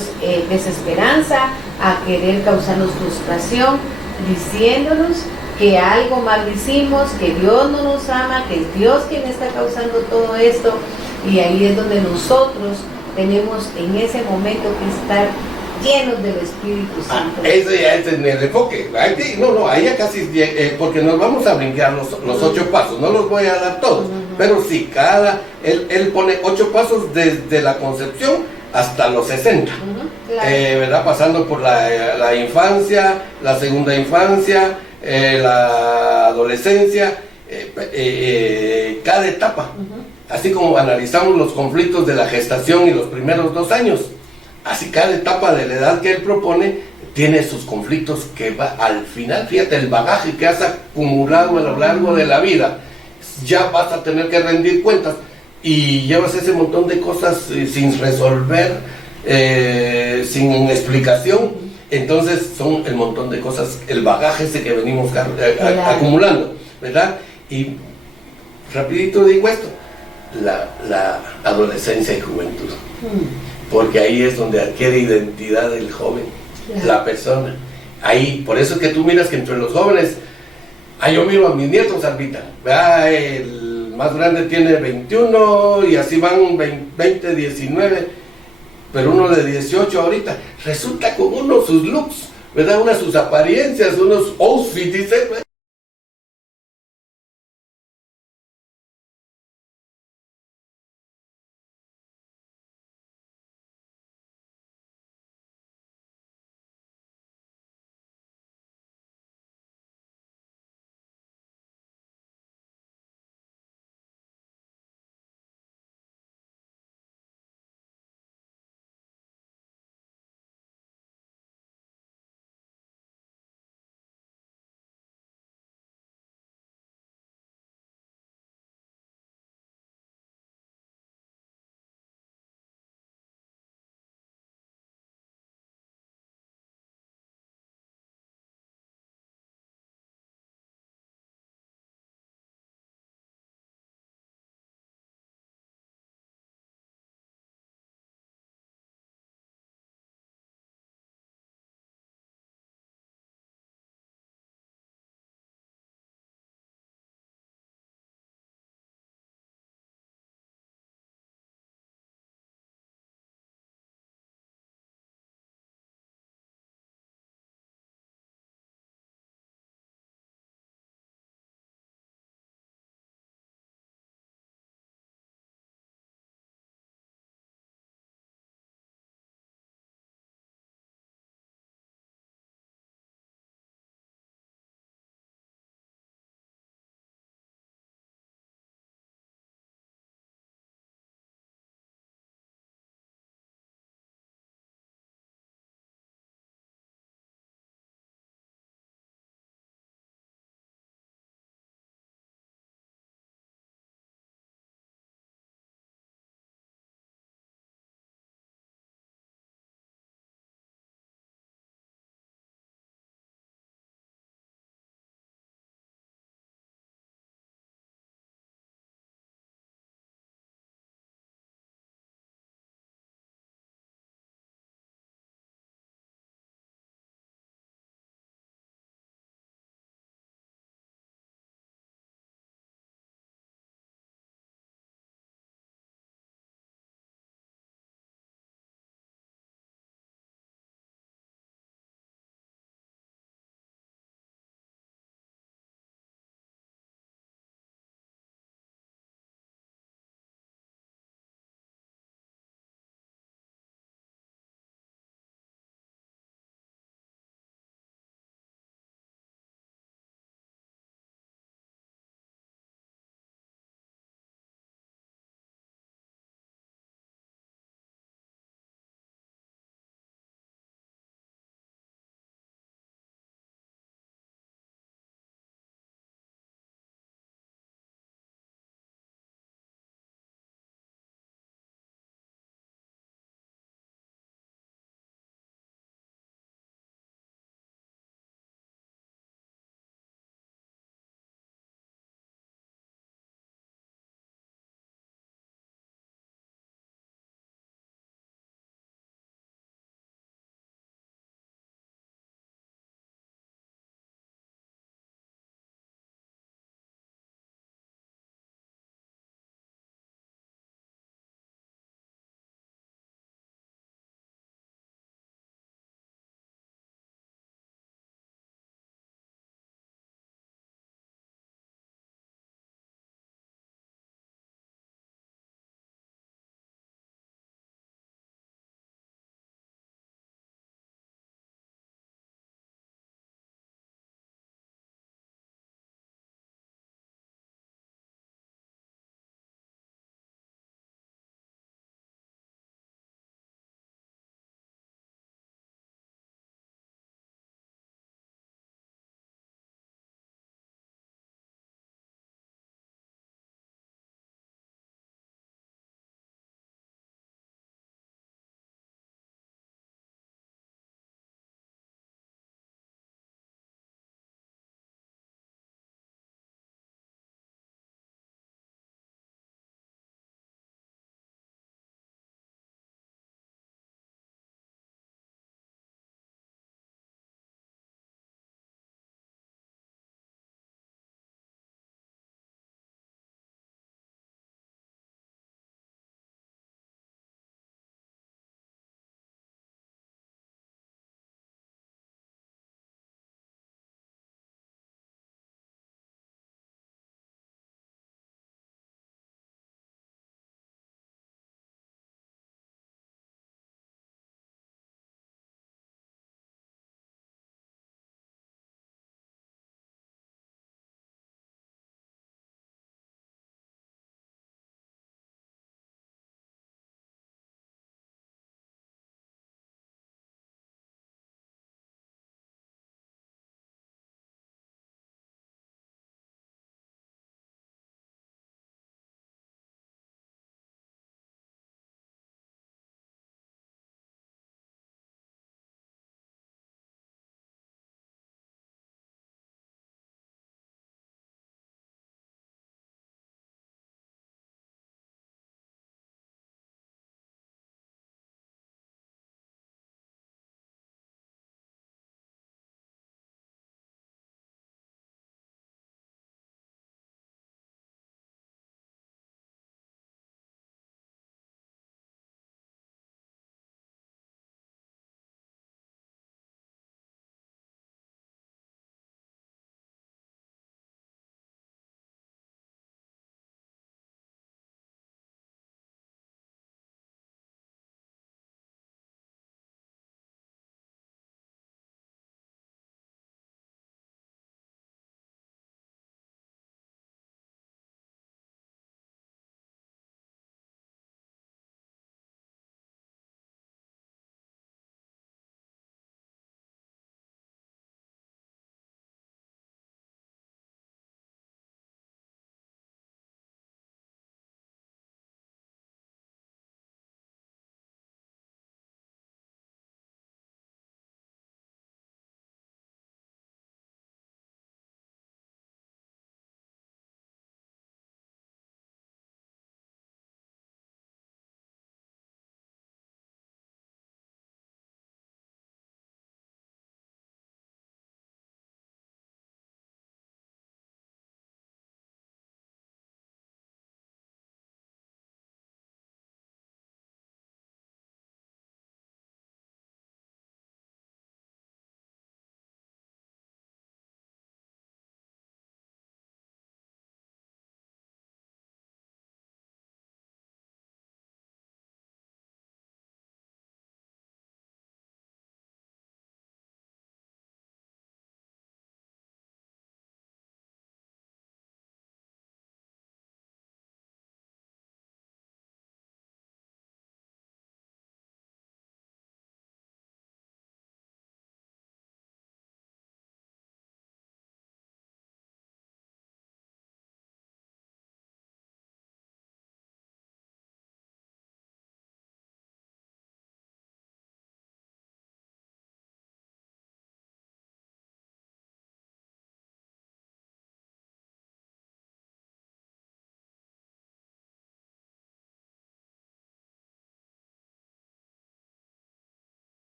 desesperanza, a querer causarnos frustración, diciéndonos que algo mal hicimos, que Dios no nos ama, que es Dios quien está causando todo esto. Y ahí es donde nosotros tenemos en ese momento que estar llenos del Espíritu Santo. Eso ya es en el enfoque. Ahí ya casi, porque nos vamos a brincar los 8 pasos, no los voy a dar todos, pero sí, él pone 8 pasos desde la concepción hasta los 60, claro. ¿Verdad? Pasando por la infancia, la segunda infancia, la adolescencia, cada etapa, así como analizamos los conflictos de la gestación y los primeros 2 años. Así cada etapa de la edad que él propone tiene sus conflictos que va al final, fíjate el bagaje que has acumulado a lo largo de la vida, ya vas a tener que rendir cuentas y llevas ese montón de cosas sin resolver, sin explicación. Entonces son el montón de cosas, el bagaje ese que venimos acumulando, ¿verdad? Y rapidito digo esto, la adolescencia y juventud. Porque ahí es donde adquiere identidad el joven, claro. La persona. Ahí, por eso es que tú miras que entre los jóvenes, yo miro a mis nietos, Albita, el más grande tiene 21 y así van 20, 19, pero uno de 18 ahorita, resulta con uno sus looks, ¿verdad? Sus apariencias, unos outfits, dice,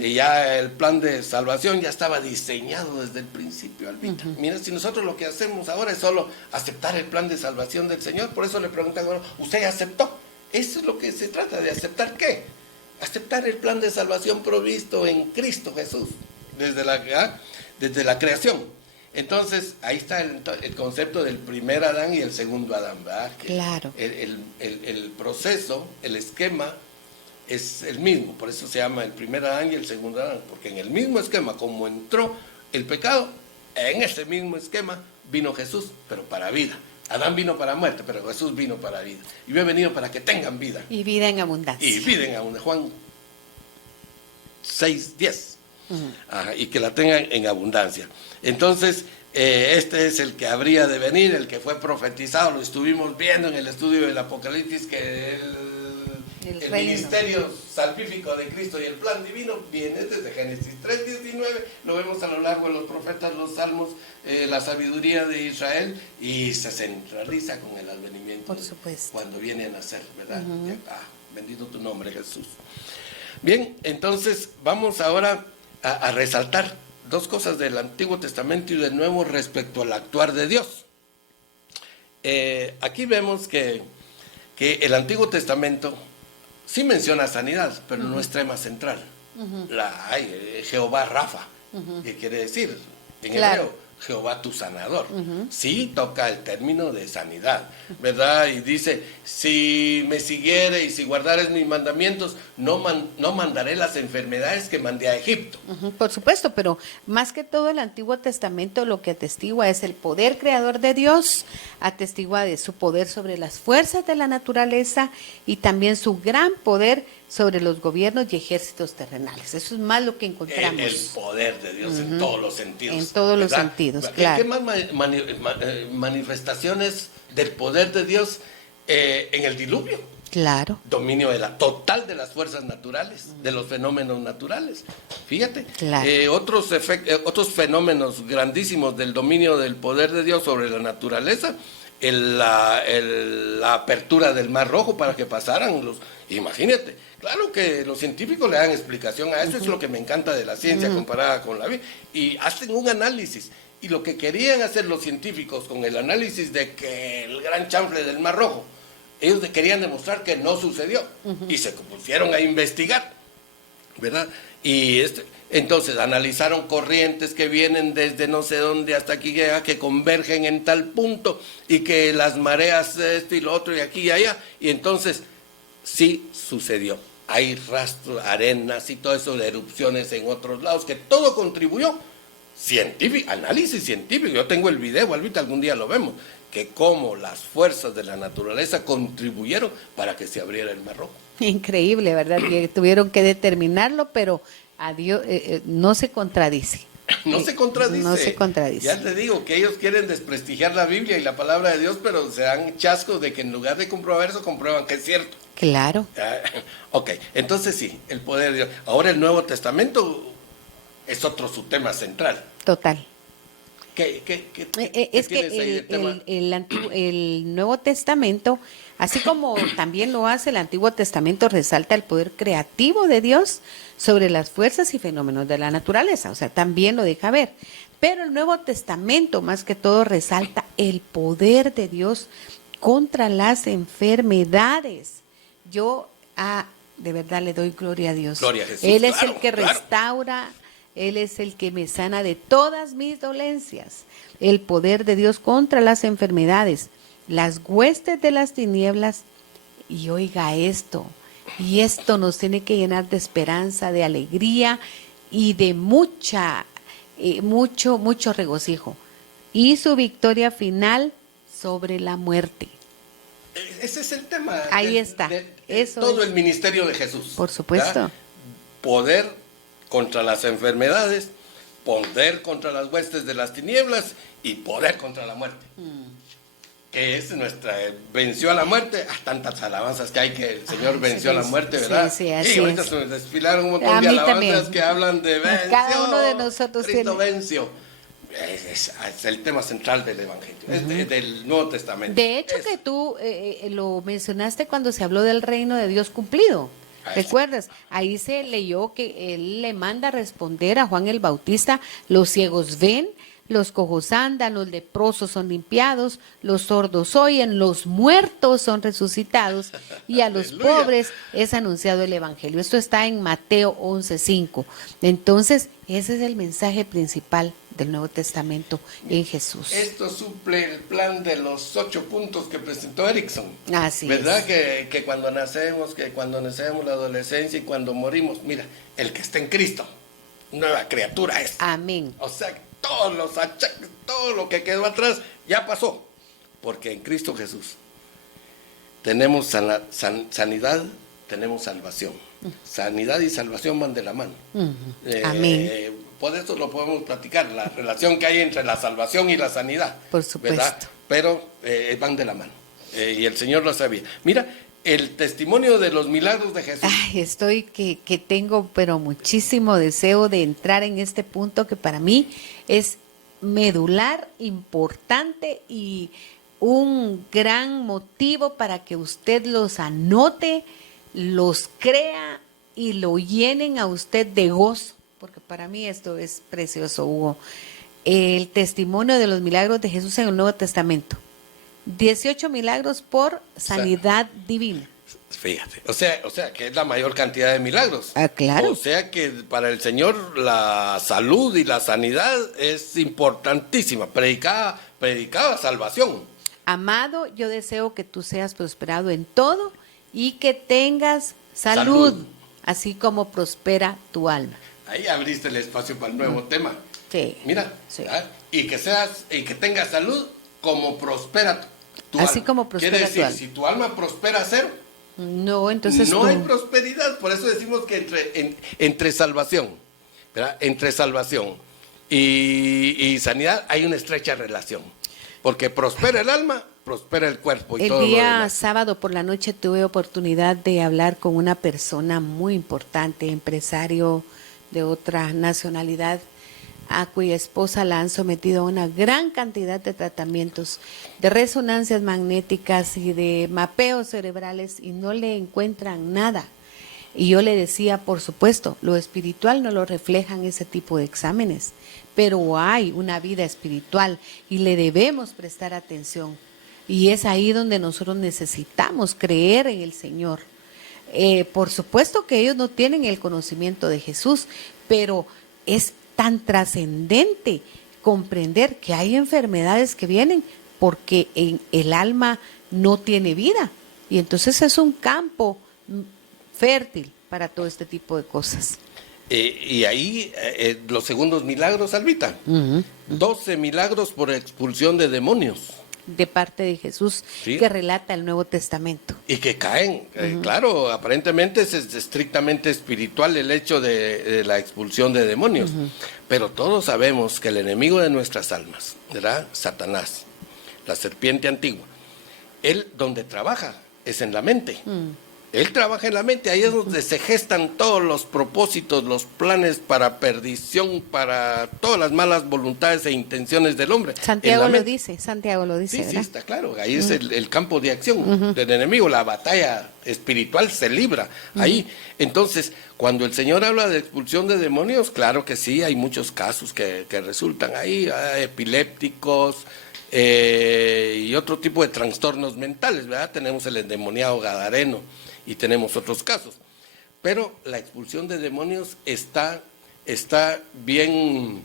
Y ya el plan de salvación ya estaba diseñado desde el principio, Albita. Mira, si nosotros lo que hacemos ahora es solo aceptar el plan de salvación del Señor, por eso le preguntan, bueno, ¿usted ya aceptó? Eso es lo que se trata, de aceptar ¿qué? Aceptar el plan de salvación provisto en Cristo Jesús, desde la creación. Entonces, ahí está el concepto del primer Adán y el segundo Adán, ¿verdad? Que claro. El proceso, el esquema es el mismo, por eso se llama el primer Adán y el segundo Adán, porque en el mismo esquema, como entró el pecado, en ese mismo esquema vino Jesús, pero para vida. Adán vino para muerte, pero Jesús vino para vida. Y yo he venido para que tengan vida. Y vida en abundancia. Y vida en abundancia. Juan 6:10. Y que la tengan en abundancia. Entonces, este es el que habría de venir, el que fue profetizado, lo estuvimos viendo en el estudio del Apocalipsis, que el ministerio salvífico de Cristo y el plan divino viene desde Génesis 3:19, lo vemos a lo largo de los profetas, los salmos, la sabiduría de Israel, y se centraliza con el advenimiento. Por supuesto. Cuando viene a nacer, ¿verdad? Bendito tu nombre, Jesús. Bien, entonces vamos ahora a resaltar dos cosas del Antiguo Testamento y del Nuevo respecto al actuar de Dios. Aquí vemos que el Antiguo Testamento sí menciona sanidad, pero no es tema central. Jehová Rafa, ¿qué quiere decir? En hebreo, Jehová tu sanador. Sí toca el término de sanidad, ¿verdad? Y dice, si me siguiere y si guardares mis mandamientos, no mandaré las enfermedades que mandé a Egipto. Por supuesto, pero más que todo el Antiguo Testamento lo que atestigua es el poder creador de Dios, atestigua de su poder sobre las fuerzas de la naturaleza y también su gran poder sobre los gobiernos y ejércitos terrenales. Eso es más lo que encontramos. El poder de Dios en todos los sentidos. En todos los sentidos, claro. ¿Qué más manifestaciones del poder de Dios en el diluvio? Claro. Dominio total de las fuerzas naturales, de los fenómenos naturales. Fíjate, claro. Otros fenómenos grandísimos del dominio del poder de Dios sobre la naturaleza, la apertura del Mar Rojo para que pasaran los... Imagínate, claro que los científicos le dan explicación a eso, es lo que me encanta de la ciencia comparada con la vida, y hacen un análisis, y lo que querían hacer los científicos con el análisis de que el gran chanfle del Mar Rojo, ellos querían demostrar que no sucedió, y se pusieron a investigar, ¿verdad? Y entonces analizaron corrientes que vienen desde no sé dónde hasta aquí, que convergen en tal punto, y que las mareas esto y lo otro, y aquí y allá, y entonces... sí sucedió. Hay rastros, arenas y todo eso de erupciones en otros lados, que todo contribuyó. Análisis científico. Yo tengo el video, ahorita algún día lo vemos, que cómo las fuerzas de la naturaleza contribuyeron para que se abriera el Mar Rojo. Increíble, ¿verdad? Que tuvieron que determinarlo, pero a Dios no se contradice. No se contradice. No se contradice. Ya te digo que ellos quieren desprestigiar la Biblia y la palabra de Dios, pero se dan chascos de que en lugar de comprobar eso, comprueban que es cierto. Claro. Ok, entonces sí, el poder de Dios. Ahora el Nuevo Testamento es otro su tema central. Total. ¿Qué es tienes que ahí de tema? el Nuevo Testamento, así como también lo hace el Antiguo Testamento, resalta el poder creativo de Dios sobre las fuerzas y fenómenos de la naturaleza, o sea, también lo deja ver. Pero el Nuevo Testamento, más que todo, resalta el poder de Dios contra las enfermedades. Yo, de verdad le doy gloria a Dios. Gloria a Jesús. Él es el que restaura, Él es el que me sana de todas mis dolencias. El poder de Dios contra las enfermedades, las huestes de las tinieblas. Y oiga esto, y esto nos tiene que llenar de esperanza, de alegría y de mucho regocijo. Y su victoria final sobre la muerte. Ese es el tema. Ahí está. Eso todo es. El ministerio de Jesús. Por supuesto. ¿verdad? Poder contra las enfermedades, poder contra las huestes de las tinieblas y poder contra la muerte. Que es venció a la muerte. Tantas alabanzas que hay que el Señor venció a la muerte, ¿verdad? Sí, así y ahorita es. se me desfilaron un montón de alabanzas también, que hablan de venció. Cada uno de nosotros Cristo tiene. venció. Es el tema central del Evangelio, del Nuevo Testamento. De hecho que tú lo mencionaste cuando se habló del reino de Dios cumplido. ¿Recuerdas? Ahí se leyó que él le manda a responder a Juan el Bautista: los ciegos ven, los cojos andan, los leprosos son limpiados, los sordos oyen, los muertos son resucitados y a los pobres es anunciado el evangelio. Esto está en Mateo 11:5. Entonces, ese es el mensaje principal del Nuevo Testamento en Jesús. Esto suple el plan de los 8 puntos que presentó Erickson. Así ¿verdad? es. Que cuando nacemos, la adolescencia y cuando morimos, mira, el que está en Cristo, nueva criatura es. Amén. O sea, todos los achaques, todo lo que quedó atrás ya pasó, porque en Cristo Jesús tenemos sanidad, tenemos salvación. Sanidad y salvación van de la mano. Amén. Por eso lo podemos platicar, la relación que hay entre la salvación y la sanidad. Por supuesto. ¿verdad? Pero van de la mano. Y el Señor lo sabía. Mira, el testimonio de los milagros de Jesús. Ay, estoy que tengo pero muchísimo deseo de entrar en este punto que para mí es medular, importante y un gran motivo para que usted los anote, los crea y lo llenen a usted de gozo, porque para mí esto es precioso, Hugo. El testimonio de los milagros de Jesús en el Nuevo Testamento. 18 milagros por sanidad divina. Fíjate, o sea que es la mayor cantidad de milagros. Ah, claro. O sea que para el Señor la salud y la sanidad es importantísima. Predicaba salvación. Amado, yo deseo que tú seas prosperado en todo y que tengas salud, así como prospera tu alma. Ahí abriste el espacio para el nuevo tema. Sí. Mira, Sí. y que tengas salud como prospera tu alma. Así como prospera Quiere decir, tu alma. si tu alma prospera cero, No, entonces no tú- hay prosperidad. Por eso decimos que entre salvación, ¿verdad? Entre salvación y sanidad hay una estrecha relación. Porque prospera el alma, prospera el cuerpo y el todo lo día demás. sábado por la noche tuve oportunidad de hablar con una persona muy importante, empresario de otra nacionalidad, a cuya esposa la han sometido a una gran cantidad de tratamientos de resonancias magnéticas y de mapeos cerebrales y no le encuentran nada. Y yo le decía, por supuesto, lo espiritual no lo reflejan ese tipo de exámenes, pero hay una vida espiritual y le debemos prestar atención. Y es ahí donde nosotros necesitamos creer en el Señor. Por supuesto que ellos no tienen el conocimiento de Jesús, pero es tan trascendente comprender que hay enfermedades que vienen porque el alma no tiene vida. Y entonces es un campo fértil para todo este tipo de cosas. Y ahí los segundos milagros, Albita. 12 milagros por expulsión de demonios. De parte de Jesús, Sí. que relata el Nuevo Testamento. Y que caen. Claro, aparentemente es estrictamente espiritual el hecho de la expulsión de demonios. Pero todos sabemos que el enemigo de nuestras almas, ¿verdad? Satanás, la serpiente antigua, él donde trabaja es en la mente. Él trabaja en la mente, ahí es donde se gestan todos los propósitos, los planes para perdición, para todas las malas voluntades e intenciones del hombre. Santiago En la lo mente. dice, Santiago lo dice, Sí, sí, ¿verdad? está claro. Ahí es el campo de acción del enemigo. La batalla espiritual se libra ahí. Entonces, cuando el Señor habla de expulsión de demonios, claro que sí, hay muchos casos que resultan ahí, epilépticos y otro tipo de trastornos mentales, ¿verdad? Tenemos el endemoniado gadareno y tenemos otros casos. Pero la expulsión de demonios está bien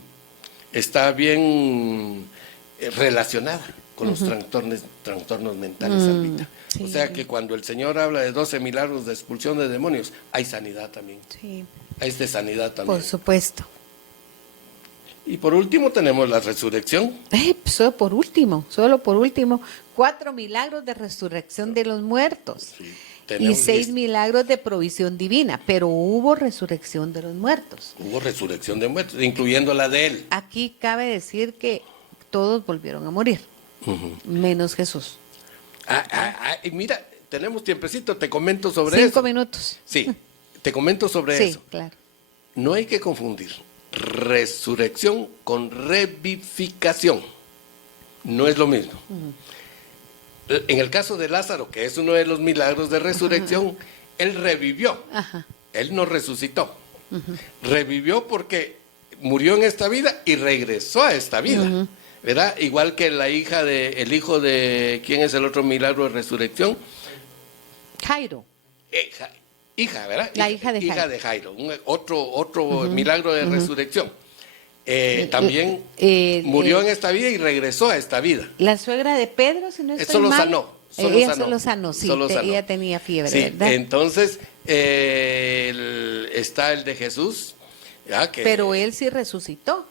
relacionada con los trastornos mentales, Albita. Sí. O sea que cuando el Señor habla de 12 milagros de expulsión de demonios, hay sanidad también. Sí, Hay de sanidad también. por supuesto. Y por último tenemos la resurrección. Solo por último, 4 milagros de resurrección de los muertos. Sí, Y tenemos 6 10. milagros de provisión divina, pero hubo resurrección de los muertos. Hubo resurrección de muertos, incluyendo la de él. Aquí cabe decir que todos volvieron a morir, menos Jesús. Y mira, tenemos tiempecito, te comento sobre 5 eso. minutos. Sí, te comento sobre Sí, eso. claro. No hay que confundir resurrección con revivificación. No es lo mismo. En el caso de Lázaro, que es uno de los milagros de resurrección, él revivió. Ajá. Él no resucitó. Revivió porque murió en esta vida y regresó a esta vida. ¿Verdad? Igual que el hijo de, ¿quién es el otro milagro de resurrección? Jairo. Hija, ¿verdad? La hija de Jairo. Hija de Jairo. Otro milagro de resurrección. También murió en esta vida y regresó a esta vida. La suegra de Pedro, si no estoy Eso lo mal, sanó. ella solo sanó, sí, Solo sanó. ella tenía fiebre, sí, ¿verdad? Entonces, está el de Jesús. ¿ya? Pero él sí resucitó.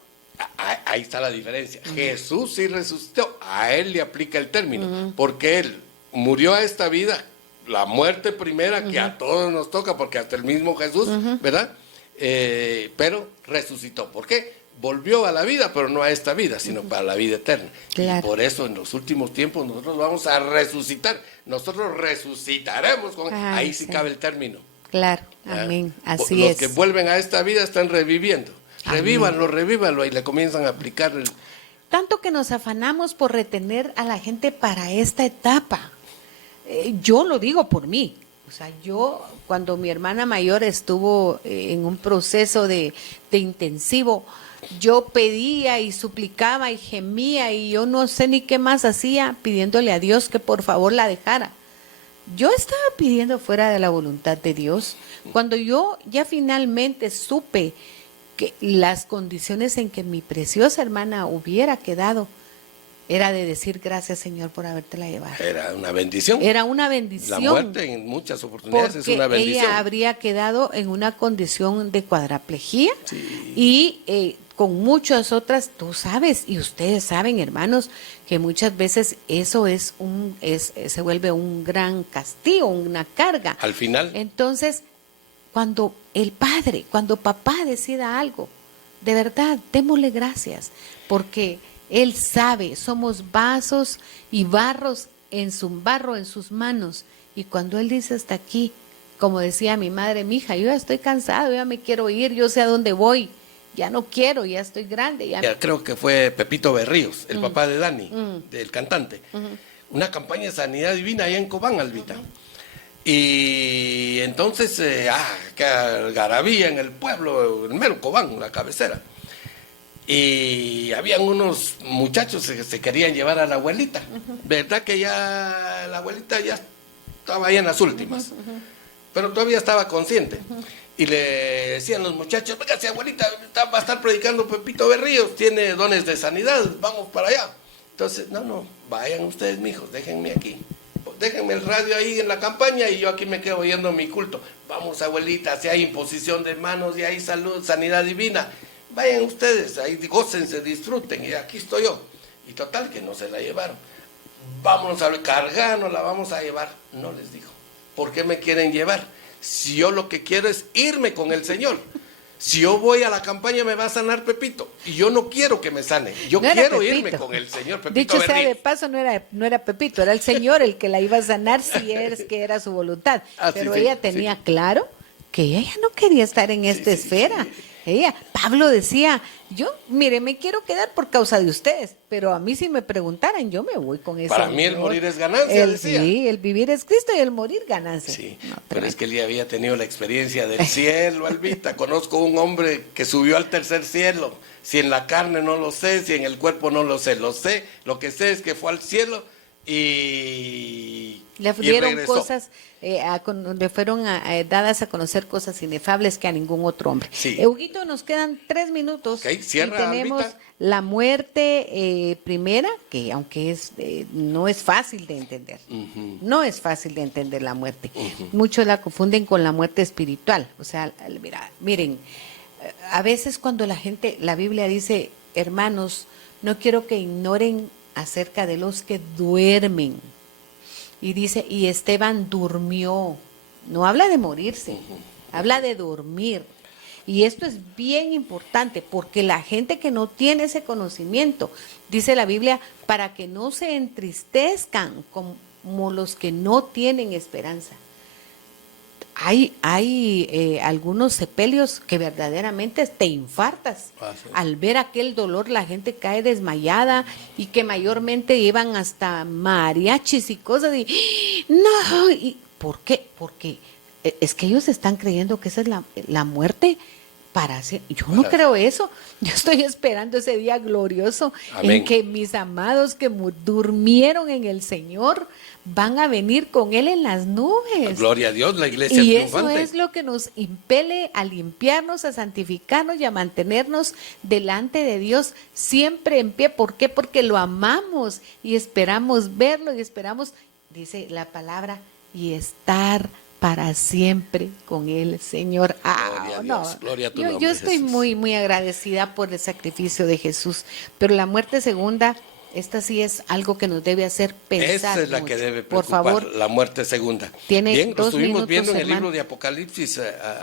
Ahí está la diferencia. Jesús sí resucitó. A él le aplica el término. Porque él murió a esta vida, la muerte primera, que a todos nos toca, porque hasta el mismo Jesús, ¿verdad? Pero resucitó. ¿Por qué? Volvió a la vida, pero no a esta vida, sino para la vida eterna. Claro. Y por eso en los últimos tiempos nosotros vamos a resucitar. Nosotros resucitaremos. Ahí sí cabe el término. Claro, amén. Así Los es. que vuelven a esta vida están reviviendo. Revívanlo y le comienzan a aplicar el... Tanto que nos afanamos por retener a la gente para esta etapa. Yo lo digo por mí. O sea, yo cuando mi hermana mayor estuvo en un proceso de intensivo, yo pedía y suplicaba y gemía y yo no sé ni qué más hacía pidiéndole a Dios que por favor la dejara. Yo estaba pidiendo fuera de la voluntad de Dios. Cuando yo ya finalmente supe que las condiciones en que mi preciosa hermana hubiera quedado, era de decir gracias Señor por habértela llevado. Era una bendición. Era una bendición. La muerte en muchas oportunidades es una bendición. Ella habría quedado en una condición de cuadraplegía y con muchas otras, tú sabes y ustedes saben, hermanos, que muchas veces eso se vuelve un gran castigo, una carga. Al final. Entonces, cuando cuando papá decida algo, de verdad, démosle gracias, porque él sabe, somos vasos y barro en sus manos. Y cuando él dice hasta aquí, como decía mi madre, mija, yo ya estoy cansado, ya me quiero ir, yo sé a dónde voy, ya no quiero, ya estoy grande. Creo que fue Pepito Berríos, el papá de Dani, del cantante. Una campaña de sanidad divina allá en Cobán, Albita. Y entonces, que algarabía en el pueblo, en mero Cobán, la cabecera. Y habían unos muchachos que se querían llevar a la abuelita. ¿Verdad que ya la abuelita ya estaba ahí en las últimas? Pero todavía estaba consciente. Y le decían los muchachos, venga, si abuelita va a estar predicando Pepito Berríos, tiene dones de sanidad, vamos para allá. Entonces, no, vayan ustedes, mijos, déjenme aquí. Déjenme el radio ahí en la campaña y yo aquí me quedo oyendo mi culto. Vamos, abuelita, si hay imposición de manos y hay salud, sanidad divina. Vayan ustedes, ahí gócense, disfruten, y aquí estoy yo. Y total que no se la llevaron. Vámonos a cargar, no la vamos a llevar. No les dijo. ¿Por qué me quieren llevar? Si yo lo que quiero es irme con el Señor. Si yo voy a la campaña me va a sanar Pepito. Y yo no quiero que me sane. Yo quiero irme con el Señor Pepito. Dicho sea de paso, no era Pepito, era el Señor el que la iba a sanar si es que era su voluntad. Pero ella tenía claro que ella no quería estar en esta esfera. Pablo decía, mire, me quiero quedar por causa de ustedes, pero a mí si me preguntaran, yo me voy con eso. Para mí el morir es ganancia, decía. Sí, el vivir es Cristo y el morir ganancia. Sí, pero es que él ya había tenido la experiencia del cielo, Albita. Conozco un hombre que subió al tercer cielo. Si en la carne no lo sé, si en el cuerpo no lo sé. Lo que sé es que fue al cielo y le dieron regresó. Cosas, le fueron dadas a conocer cosas inefables que a ningún otro hombre. Sí. Huguito, nos quedan 3 minutos. Cierra, y tenemos Albita. la muerte primera, que aunque no es fácil de entender. No es fácil de entender la muerte. Muchos la confunden con la muerte espiritual. O sea, miren, a veces cuando la Biblia dice, hermanos, no quiero que ignoren acerca de los que duermen. Y dice, y Esteban durmió. No habla de morirse, habla de dormir. Y esto es bien importante porque la gente que no tiene ese conocimiento, dice la Biblia, para que no se entristezcan como los que no tienen esperanza. Hay algunos sepelios que verdaderamente te infartas. Sí. Al ver aquel dolor, la gente cae desmayada y que mayormente llevan hasta mariachis y cosas. ¿Y por qué? Porque Es que ellos están creyendo que esa es la muerte para siempre. Yo no creo eso. Yo estoy esperando ese día glorioso. Amén. En que mis amados que durmieron en el Señor van a venir con Él en las nubes. Gloria a Dios, la iglesia y triunfante. Eso es lo que nos impele a limpiarnos, a santificarnos y a mantenernos delante de Dios siempre en pie. ¿Por qué? Porque lo amamos y esperamos verlo y esperamos, dice la palabra, y estar para siempre con el Señor. Gloria a Dios, gloria a tu nombre, yo estoy Jesús. muy agradecida por el sacrificio de Jesús, pero la muerte segunda, esta sí es algo que nos debe hacer pensar. Esa es la mucho. que debe por preocupar, favor, la muerte segunda. Tiene Bien, lo 2 estuvimos minutos, viendo en el hermano. libro de Apocalipsis,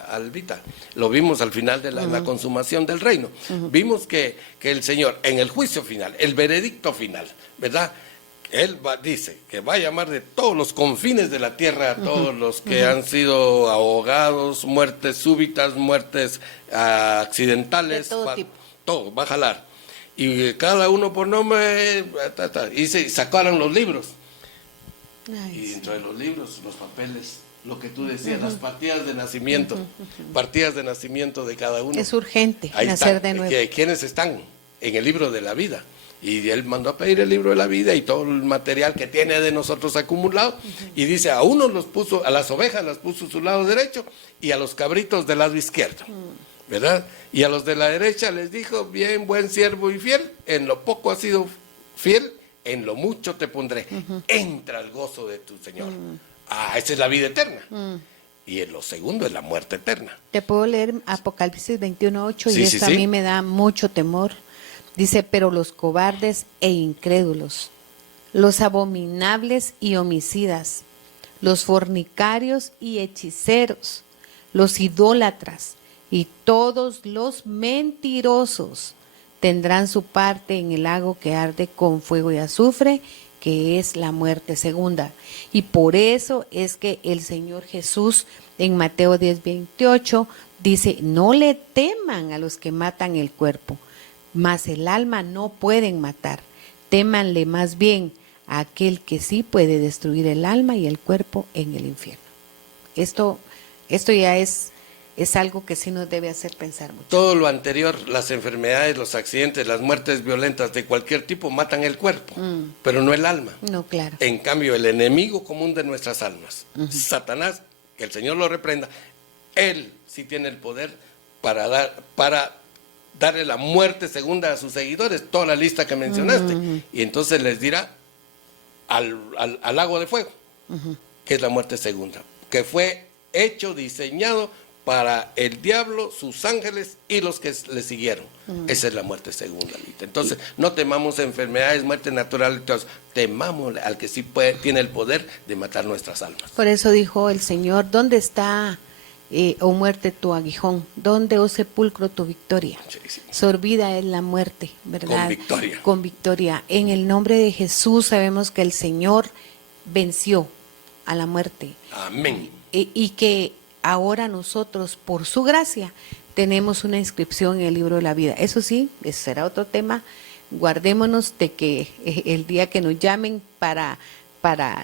Albita. Lo vimos al final de la consumación del reino. Vimos que el Señor, en el juicio final, el veredicto final, ¿verdad? Él dice que va a llamar de todos los confines de la tierra a todos los que han sido ahogados, muertes súbitas, muertes accidentales, de todo tipo. Todo, va a jalar. Y cada uno por nombre, y se sacaron los libros. Ay, Y sí. dentro de los libros, los papeles, lo que tú decías, las partidas de nacimiento, partidas de nacimiento de cada uno. Es urgente Ahí nacer están, de nuevo. ¿quiénes están en el libro de la vida? Y él mandó a pedir el libro de la vida y todo el material que tiene de nosotros acumulado. Y dice, a unos los puso, a las ovejas las puso a su lado derecho y a los cabritos del lado izquierdo. ¿Verdad? Y a los de la derecha les dijo, bien, buen siervo y fiel, en lo poco has sido fiel, en lo mucho te pondré. Entra al gozo de tu Señor. Esa es la vida eterna. Y en lo segundo es la muerte eterna. Te puedo leer Apocalipsis 21:8 Sí, y sí, esto sí. a mí me da mucho temor. Dice, pero los cobardes e incrédulos, los abominables y homicidas, los fornicarios y hechiceros, los idólatras y todos los mentirosos tendrán su parte en el lago que arde con fuego y azufre, que es la muerte segunda. Y por eso es que el Señor Jesús en Mateo 10:28 dice, no le teman a los que matan el cuerpo, mas el alma no pueden matar. Témanle más bien a aquel que sí puede destruir el alma y el cuerpo en el infierno. Esto ya es algo que sí nos debe hacer pensar mucho. Todo lo anterior, las enfermedades, los accidentes, las muertes violentas de cualquier tipo matan el cuerpo, pero no el alma. No, claro. En cambio, el enemigo común de nuestras almas, Satanás, que el Señor lo reprenda, él sí tiene el poder para darle la muerte segunda a sus seguidores, toda la lista que mencionaste. Y entonces les dirá al lago de fuego, que es la muerte segunda, que fue hecho, diseñado para el diablo, sus ángeles y los que le siguieron. Esa es la muerte segunda. Entonces, no temamos enfermedades, muerte natural, temamos al que sí tiene el poder de matar nuestras almas. Por eso dijo el Señor, ¿dónde está, oh muerte, tu aguijón? ¿Dónde, oh sepulcro, tu victoria? Sí. Sorbida es la muerte, ¿verdad? Con victoria. Con victoria. En el nombre de Jesús sabemos que el Señor venció a la muerte. Amén. Y que ahora nosotros, por su gracia, tenemos una inscripción en el libro de la vida. Eso sí, ese será otro tema. Guardémonos de que el día que nos llamen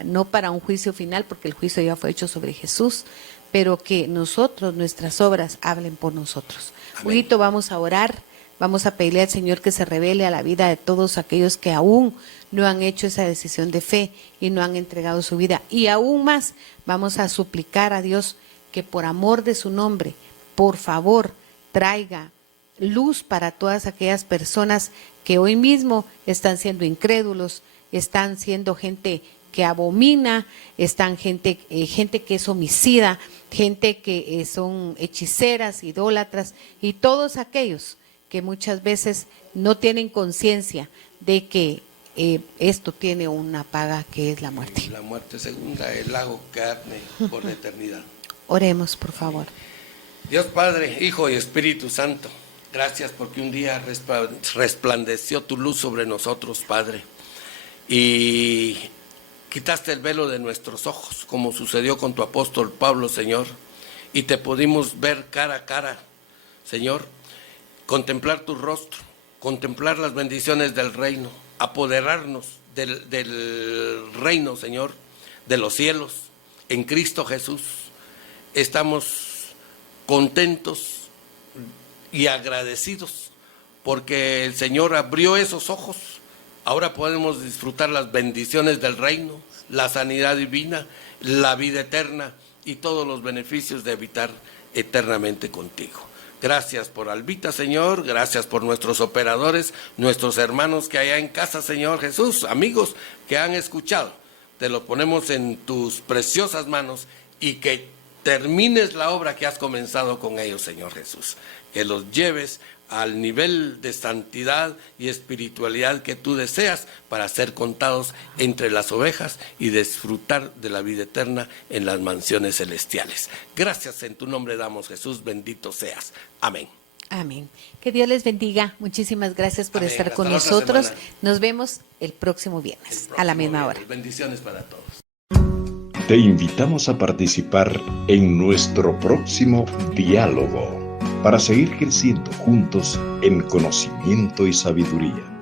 no para un juicio final, porque el juicio ya fue hecho sobre Jesús, pero que nosotros, nuestras obras, hablen por nosotros. Huguito, vamos a orar, vamos a pedirle al Señor que se revele a la vida de todos aquellos que aún no han hecho esa decisión de fe y no han entregado su vida. Y aún más, vamos a suplicar a Dios que por amor de su nombre, por favor, traiga luz para todas aquellas personas que hoy mismo están siendo incrédulos, están siendo gente que abomina, están gente que es homicida, gente que son hechiceras, idólatras y todos aquellos que muchas veces no tienen conciencia de que esto tiene una paga que es la muerte. La muerte segunda, el lago que arde por la eternidad. Oremos, por favor. Dios Padre, Hijo y Espíritu Santo, gracias porque un día resplandeció tu luz sobre nosotros, Padre, y quitaste el velo de nuestros ojos, como sucedió con tu apóstol Pablo, Señor, y te pudimos ver cara a cara, Señor, contemplar tu rostro, contemplar las bendiciones del reino, apoderarnos del reino, Señor, de los cielos, en Cristo Jesús. estamos contentos y agradecidos porque el Señor abrió esos ojos. Ahora podemos disfrutar las bendiciones del reino, la sanidad divina, la vida eterna y todos los beneficios de habitar eternamente contigo. Gracias por Albita, Señor, gracias por nuestros operadores, nuestros hermanos que allá en casa, Señor Jesús, amigos que han escuchado. Te lo ponemos en tus preciosas manos y que termines la obra que has comenzado con ellos, Señor Jesús. Que los lleves al nivel de santidad y espiritualidad que tú deseas para ser contados entre las ovejas y disfrutar de la vida eterna en las mansiones celestiales. Gracias en tu nombre damos, Jesús, bendito seas. Amén. Amén. Que Dios les bendiga. Muchísimas gracias por estar Hasta con la otra nosotros. semana. Nos vemos el próximo viernes a la misma hora. Bendiciones para todos. Te invitamos a participar en nuestro próximo diálogo para seguir creciendo juntos en conocimiento y sabiduría.